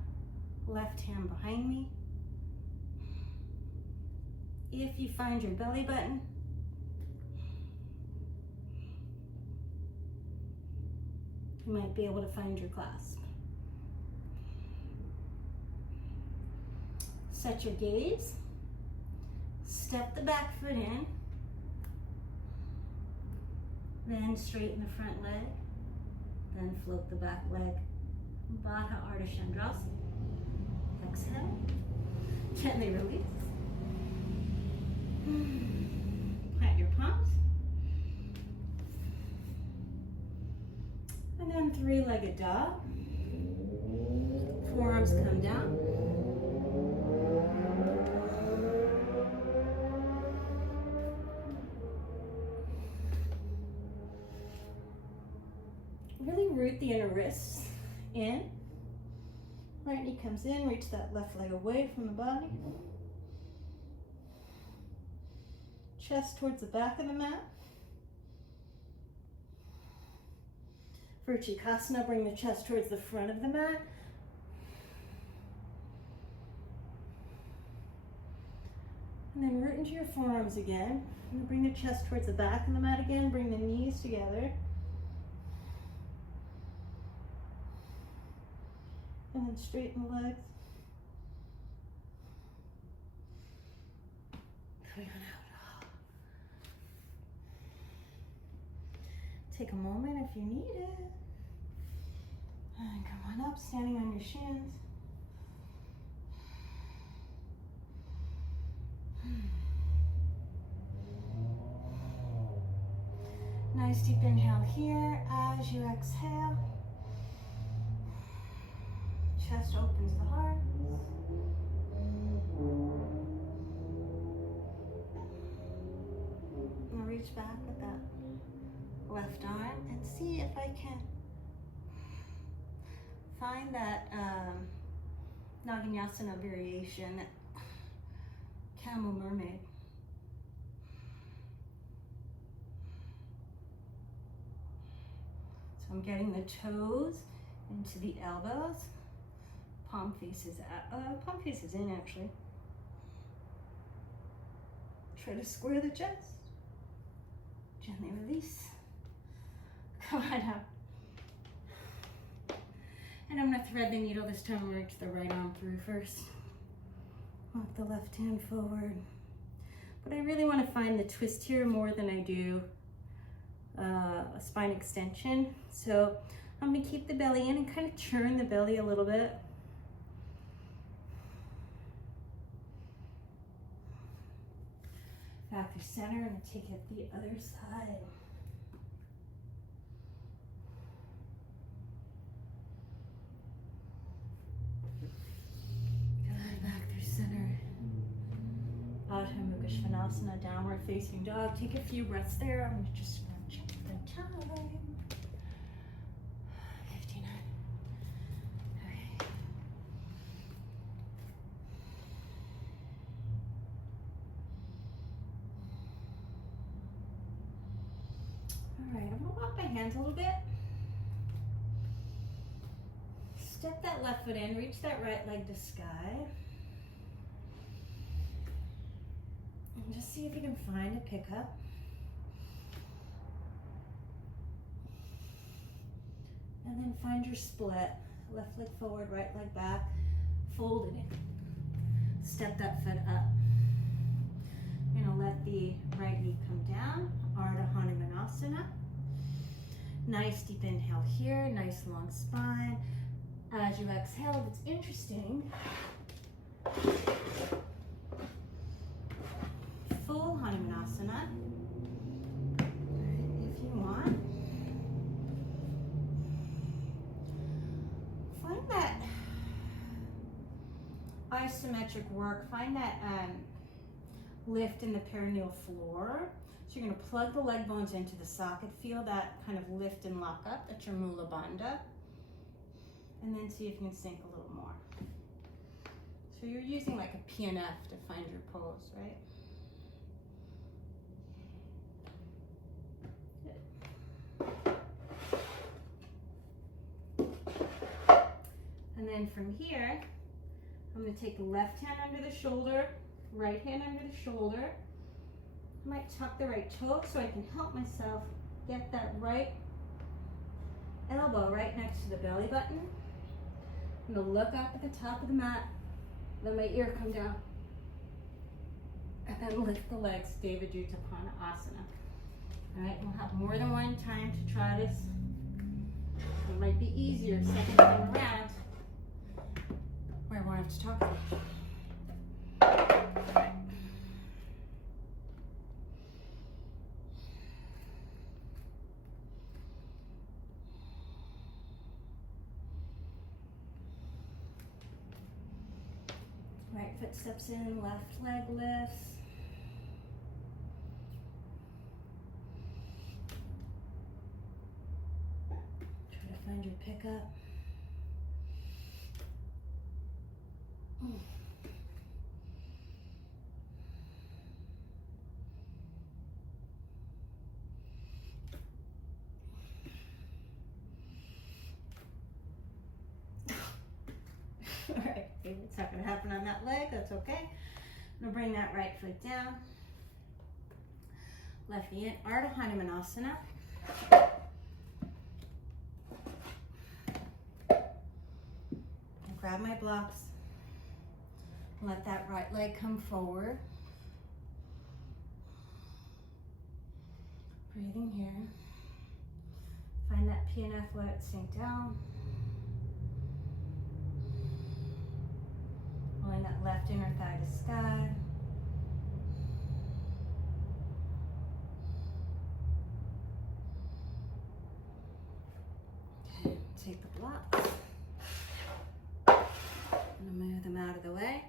left hand behind me. If you find your belly button, you might be able to find your clasp. Set your gaze, step the back foot in, then straighten the front leg. Then float the back leg. Baddha ardha chandrasana. Exhale. Gently release. Plant your palms. And then three-legged dog. Forearms come down. Really root the inner wrists in. Right knee comes in, reach that left leg away from the body. Chest towards the back of the mat. Viparita, bring the chest towards the front of the mat. And then root into your forearms again. And bring the chest towards the back of the mat again, bring the knees together. And then straighten the legs. Coming on out. Take a moment if you need it. And come on up, standing on your shins. Nice deep inhale here as you exhale. Chest opens the heart. I'll reach back with that left arm and see if I can find that naginyasana variation, that camel mermaid. So I'm getting the toes into the elbows. Palm faces in actually. Try to square the chest. Gently release. Come on out. And I'm gonna thread the needle this time and reach the right arm through first. Walk the left hand forward. But I really want to find the twist here more than I do a spine extension. So I'm gonna keep the belly in and kind of churn the belly a little bit. Back to center and take it the other side. Good, back through center. Adhomukhavrksasana, downward facing dog. Take a few breaths there. I'm just gonna check the time. 59. Okay. All right, I'm gonna walk my hands a little bit. Step that left foot in, reach that right leg to sky. And just see if you can find a pickup. And then find your split. Left leg forward, right leg back. Fold it in. Step that foot up. You're gonna let the right knee come down, Adhomukhavrksasana. Nice deep inhale here, nice long spine. As you exhale, it's interesting. Full Adhomukhavrksasana, if you want. Find that isometric work. Find that lift in the perineal floor. So you're going to plug the leg bones into the socket. Feel that kind of lift and lock up. That's your Mula Bandha. And then see if you can sink a little more. So you're using like a PNF to find your pose, right? And then from here, I'm going to take the left hand under the shoulder, right hand under the shoulder. I might tuck the right toe so I can help myself get that right elbow right next to the belly button. I'm going to look up at the top of the mat, let my ear come down, and then lift the legs, devaduutapanna asana. All right, we'll have more than one time to try this. It might be easier second time around, where I won't have to talk about it. All right. Right foot steps in, left leg lifts. Try to find your pickup. All right, it's not going to happen on that leg, that's okay. I'm going to bring that right foot down. Left knee in, Adhomukhavrksasana. Grab my blocks. Let that right leg come forward. Breathing here. Find that PNF, let it sink down. Rolling that left inner thigh to sky. Okay, take the blocks. I'm gonna move them out of the way.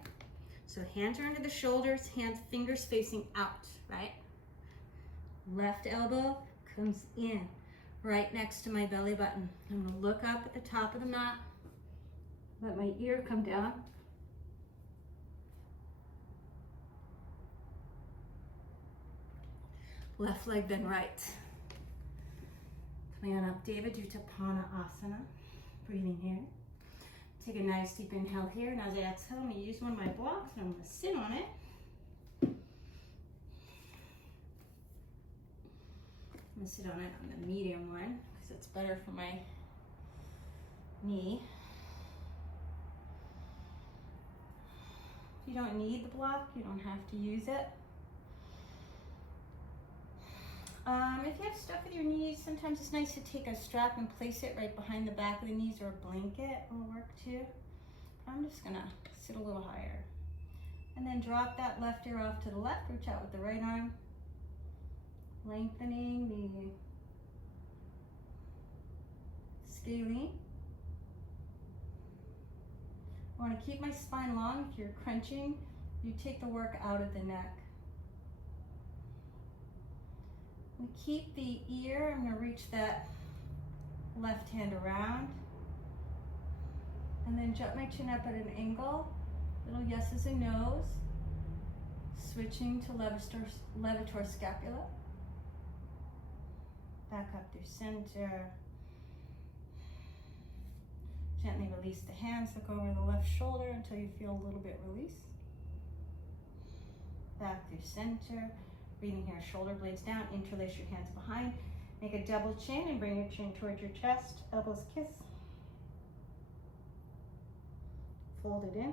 So hands are under the shoulders, fingers facing out, right? Left elbow comes in, right next to my belly button. I'm gonna look up at the top of the mat, let my ear come down. Left leg then right. Coming on up, devaduutapanna asana. Breathing here. Take a nice deep inhale here, and as I exhale, I'm going to use one of my blocks and I'm going to sit on it. I'm going to sit on it on the medium one because it's better for my knee. If you don't need the block, you don't have to use it. If you have stuff with your knees, sometimes it's nice to take a strap and place it right behind the back of the knees, or a blanket will work too. I'm just gonna sit a little higher. And then drop that left ear off to the left, reach out with the right arm. Lengthening the scalene. I wanna keep my spine long. If you're crunching, you take the work out of the neck. We keep the ear, I'm going to reach that left hand around, and then jut my chin up at an angle, little yeses and nos, switching to levator scapula, back up through center, gently release the hands, look over the left shoulder until you feel a little bit released, back through center. Breathing here, shoulder blades down, interlace your hands behind. Make a double chin and bring your chin towards your chest. Elbows kiss. Fold it in.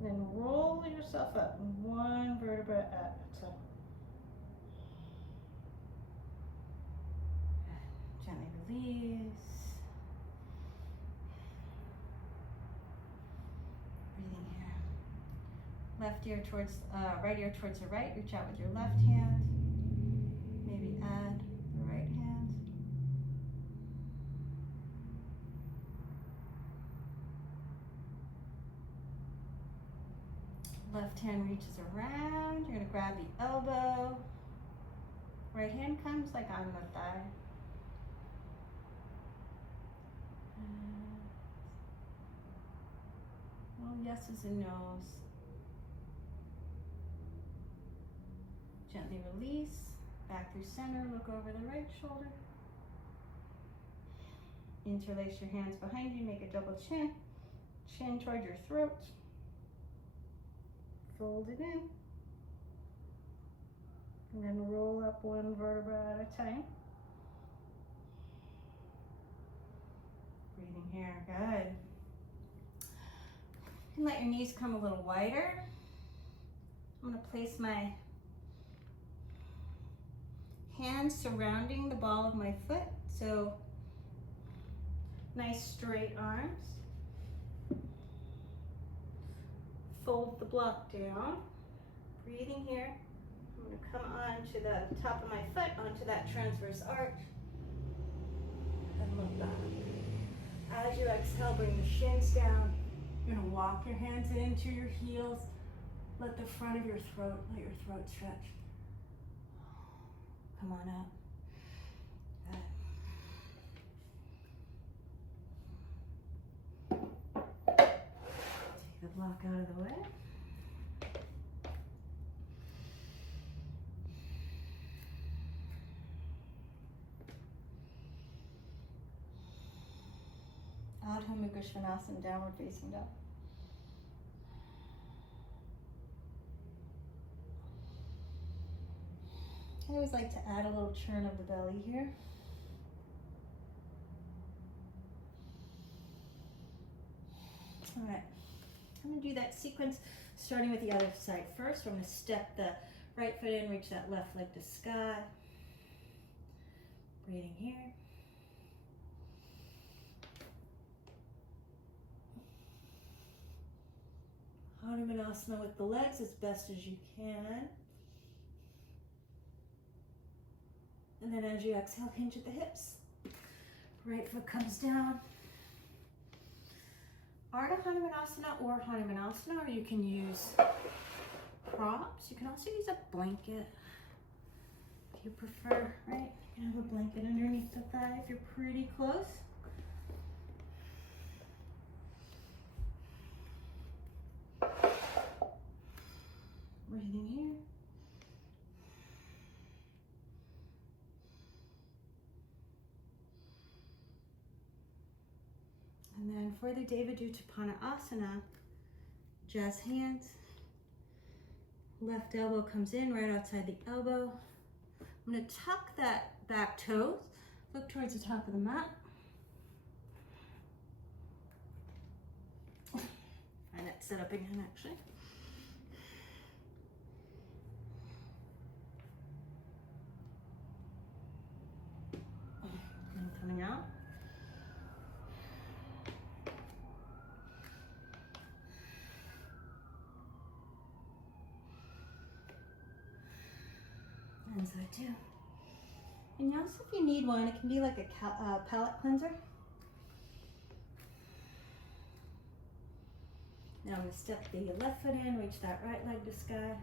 And then roll yourself up, one vertebra at a time. Gently release. Breathing here. Left ear towards, right ear towards the right. Reach out with your left hand. Maybe add the right hand. Left hand reaches around. You're going to grab the elbow. Right hand comes like on the thigh. Well, yeses and nos. Gently release. Back through center. Look over the right shoulder. Interlace your hands behind you. Make a double chin. Chin toward your throat. Fold it in. And then roll up one vertebra at a time. Breathing here, good. You can let your knees come a little wider. I'm going to place my hands surrounding the ball of my foot. So nice straight arms. Fold the block down. Breathing here. I'm going to come onto the top of my foot, onto that transverse arch. And look back. As you exhale, bring the shins down. You're going to walk your hands into your heels. Let the front of your throat, let your throat stretch. Come on up. Good. Take the block out of the way. Adhomukhavrksasana, downward facing dog. I always like to add a little churn of the belly here. All right, I'm going to do that sequence starting with the other side first. So I'm going to step the right foot in, reach that left leg to sky. Breathing here. Hanumanasana with the legs as best as you can. And then as you exhale, hinge at the hips. Right foot comes down. Ardha Hanumanasana or Hanumanasana, or you can use props. You can also use a blanket if you prefer, right? You can have a blanket underneath the thigh if you're pretty close. Breathing here. And then for the devaduutapanna asana, jazz hands. Left elbow comes in right outside the elbow. I'm going to tuck that back toes. Look towards the top of the mat. Find that set up again, actually. And coming out. And so too. And also, if you need one, it can be like a palate cleanser. Now I'm going to step the left foot in, reach that right leg to sky.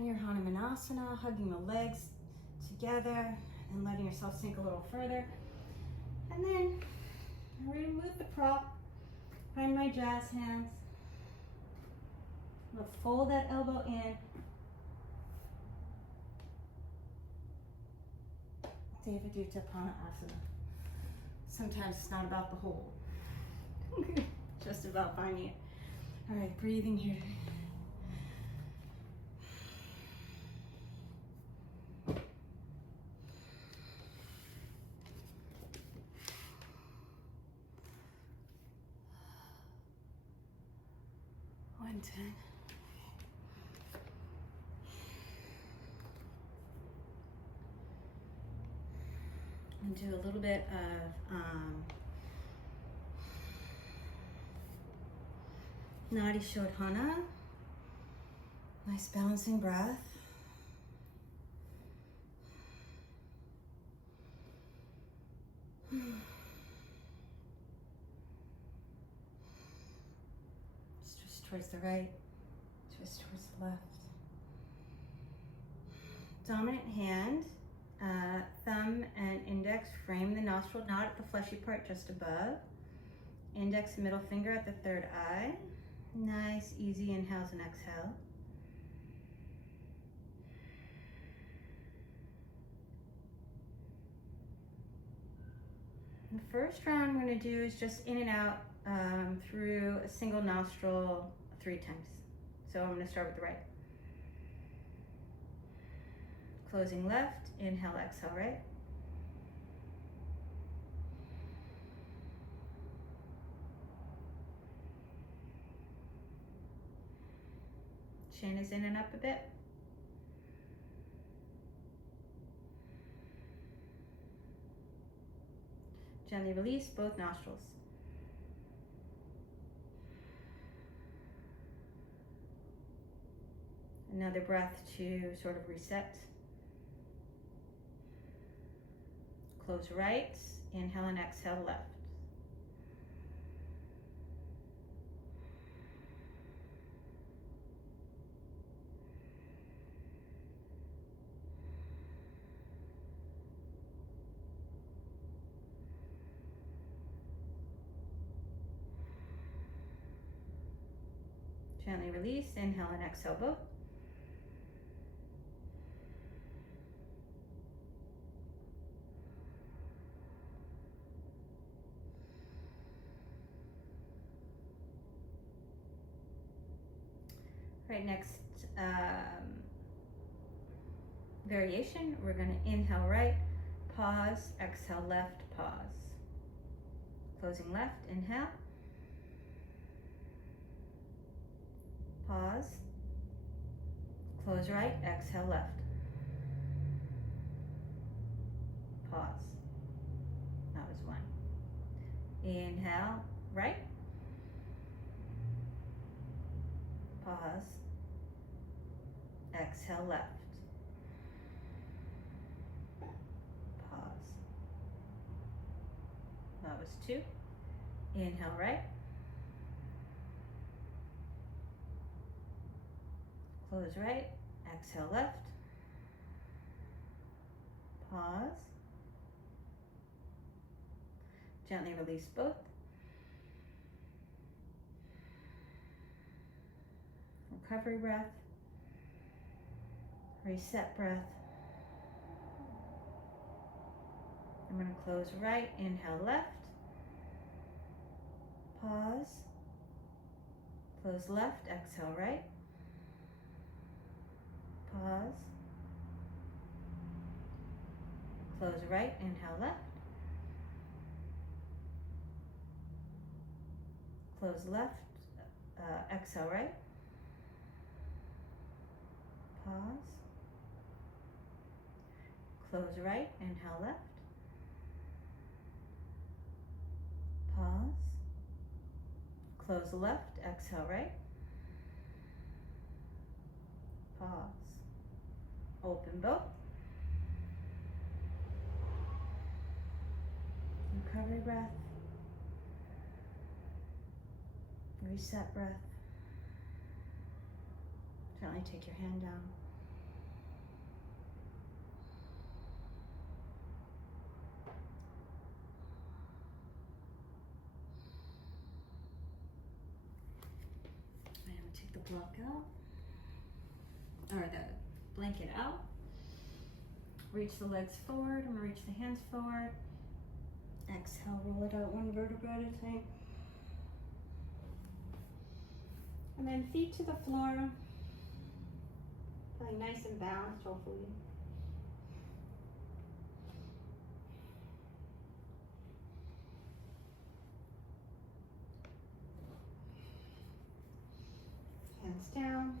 Find your Hanumanasana, hugging the legs together and letting yourself sink a little further. And then remove the prop. Find my jazz hands. I'm gonna fold that elbow in. Devaduutapanna asana. Sometimes it's not about the hold. Just about finding it. All right, breathing here. Ten. And do a little bit of Nadi Shodhana. Nice balancing breath. Towards the right, twist towards the left. Dominant hand, thumb and index frame the nostril, not at the fleshy part, just above. Index and middle finger at the third eye. Nice, easy inhales and exhale. The first round I'm going to do is just in and out through a single nostril 3 times. So I'm going to start with the right. Closing left, inhale, exhale, right. Chin is in and up a bit. Gently release both nostrils. Another breath to sort of reset. Close right, inhale and exhale left. Gently release, inhale and exhale both. Right, next variation, we're going to inhale right, pause, exhale left, pause. Closing left, inhale. Pause. Close right, exhale left. Pause. That was 1. Inhale, right. Pause. Exhale left. Pause. That was 2. Inhale right. Close right. Exhale left. Pause. Gently release both. Recovery breath. Reset breath. I'm going to close right, inhale left. Pause. Close left, exhale right. Pause. Close right, inhale left. Close left, exhale right. Pause. Close right, inhale left. Pause. Close left, exhale right. Pause. Open both. Recovery breath. Reset breath. Gently take your hand down. block out, or the blanket out. Reach the legs forward. I'm gonna reach the hands forward. Exhale, roll it out one vertebra at a time. And then feet to the floor. Feeling nice and balanced, hopefully. Hands down.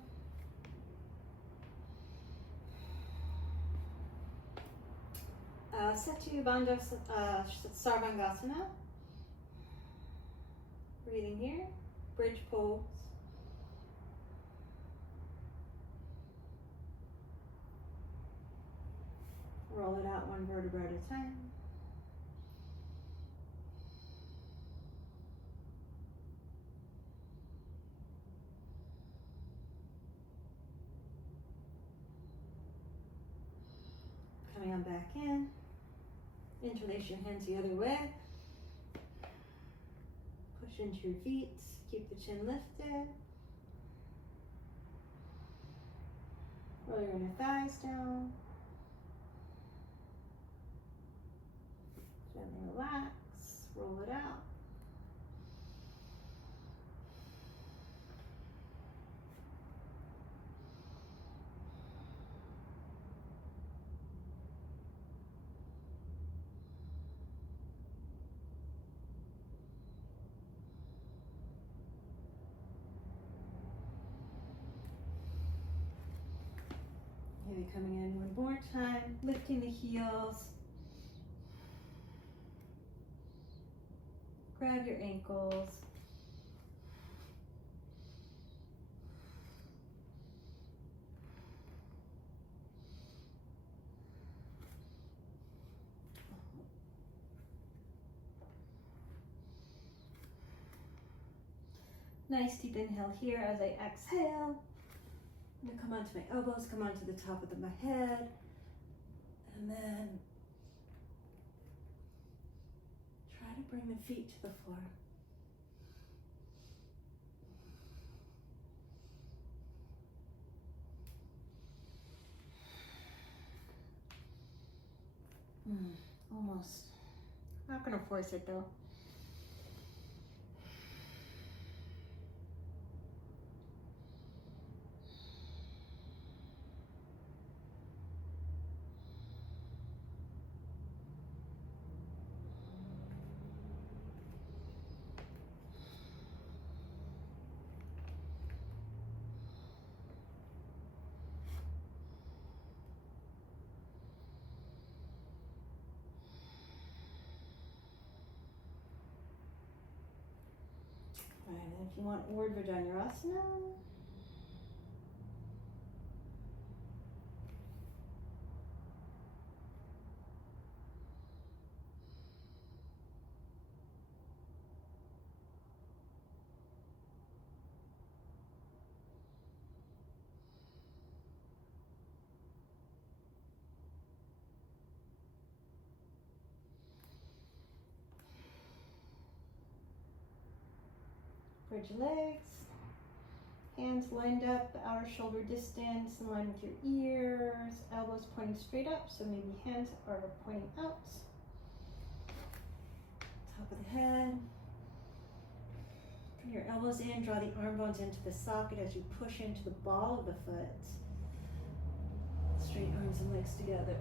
Setu Bandha Sarvangasana. Breathing here. Bridge pose. Roll it out one vertebra at a time. Coming on back in. Interlace your hands the other way. Push into your feet. Keep the chin lifted. Roll your inner thighs down. Gently relax. Roll it out. Maybe coming in one more time, lifting the heels. Grab your ankles. Nice deep inhale here as I exhale. I'm going to come onto my elbows, come onto the top of my head, and then try to bring the feet to the floor. Almost. Not going to force it though. Alright, and if you want Urdhva Bridge legs, hands lined up, outer shoulder distance, in line with your ears, elbows pointing straight up, so maybe hands are pointing out. Top of the head. Bring your elbows in, draw the arm bones into the socket as you push into the ball of the foot. Straight arms and legs together.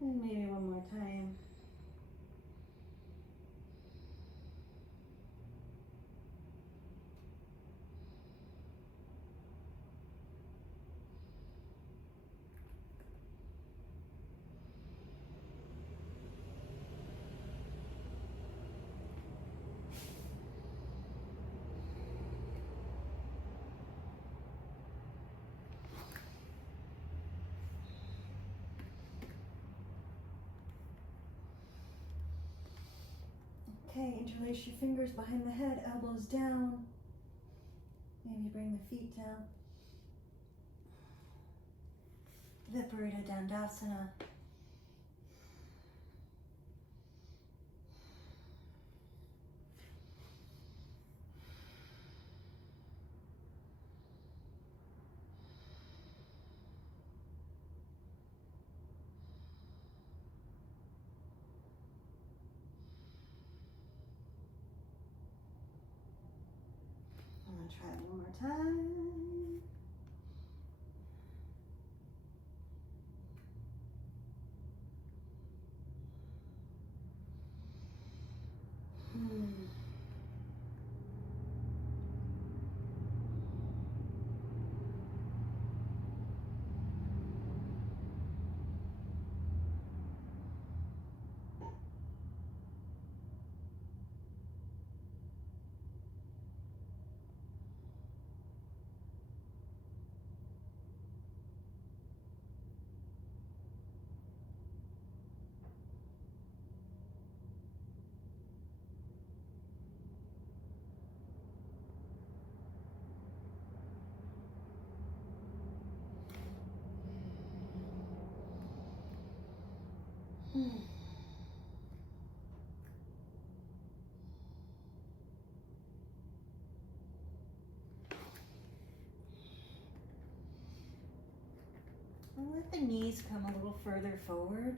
And maybe one more time. Okay, interlace your fingers behind the head, elbows down. Maybe bring the feet down. Viparita dandasana. I'm going to try it one more time. And let the knees come a little further forward,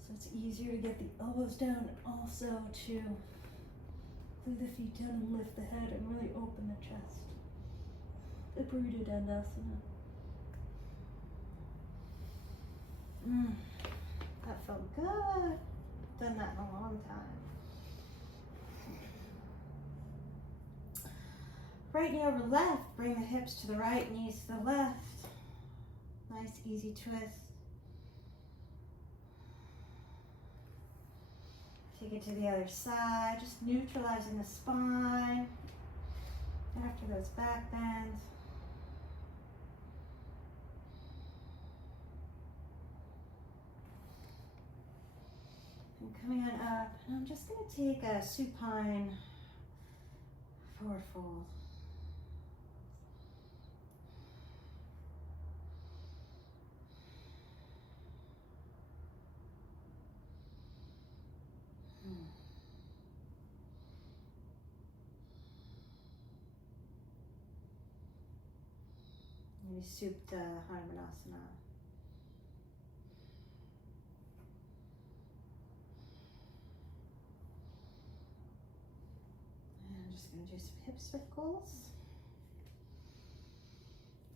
so it's easier to get the elbows down and also to glue the feet down and lift the head and really open the chest. Viparita dandasana. That felt good. Done that in a long time. Right knee over left, bring the hips to the right, knees to the left. Nice easy twist. Take it to the other side, just neutralizing the spine after those back bends. And coming on up, and I'm just going to take a supine forward fold. Maybe supta Hanumanasana. And I'm just going to do some hip circles.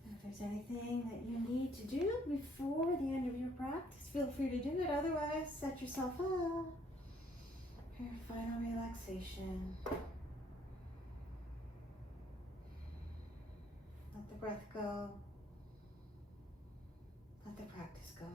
If there's anything that you need to do before the end of your practice, feel free to do it. Otherwise, set yourself up for your final relaxation. Let the breath go. Let the practice go.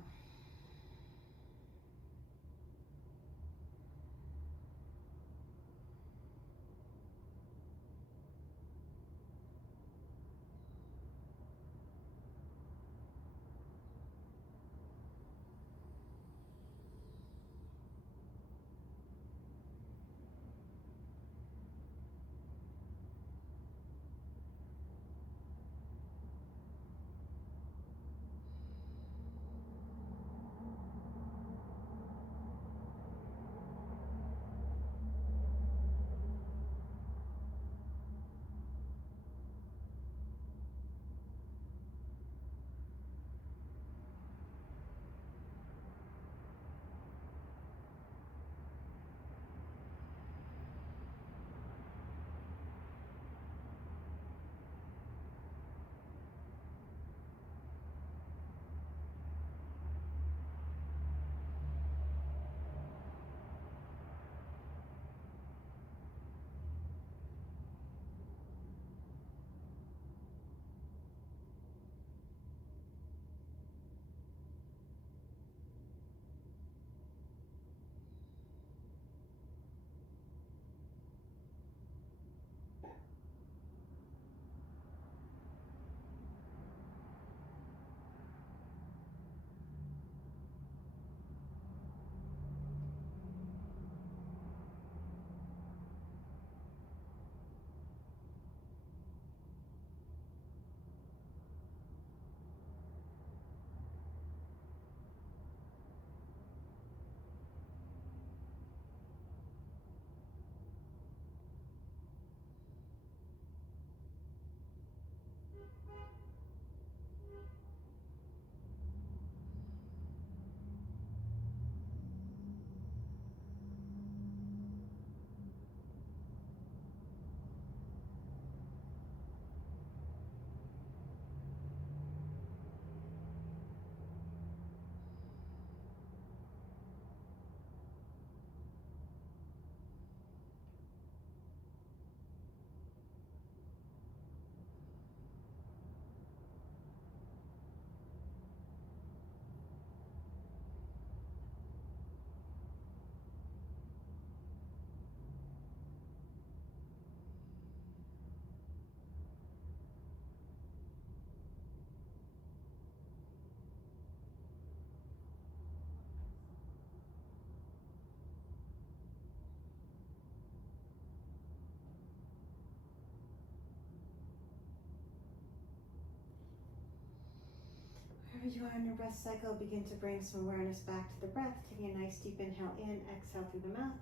as you are in your breath cycle, begin to bring some awareness back to the breath. Taking a nice deep inhale in, exhale through the mouth.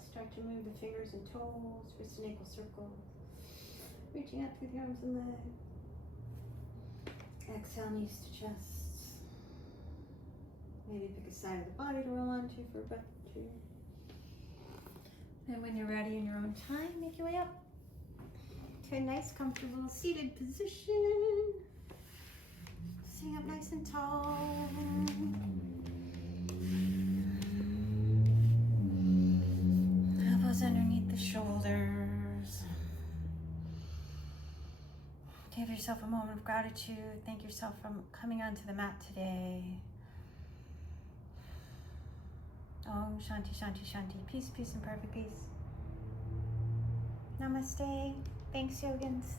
Start to move the fingers and toes, wrist and ankle circles. Reaching out through the arms and legs. Exhale, knees to chest. Maybe pick a side of the body to roll onto for a breath or two. And when you're ready in your own time, make your way up to a nice, comfortable seated position. Sitting up nice and tall. Elbows underneath the shoulders. Give yourself a moment of gratitude. Thank yourself for coming onto the mat today. Om Shanti Shanti Shanti. Peace, peace, and perfect peace. Namaste. Thanks, yogins.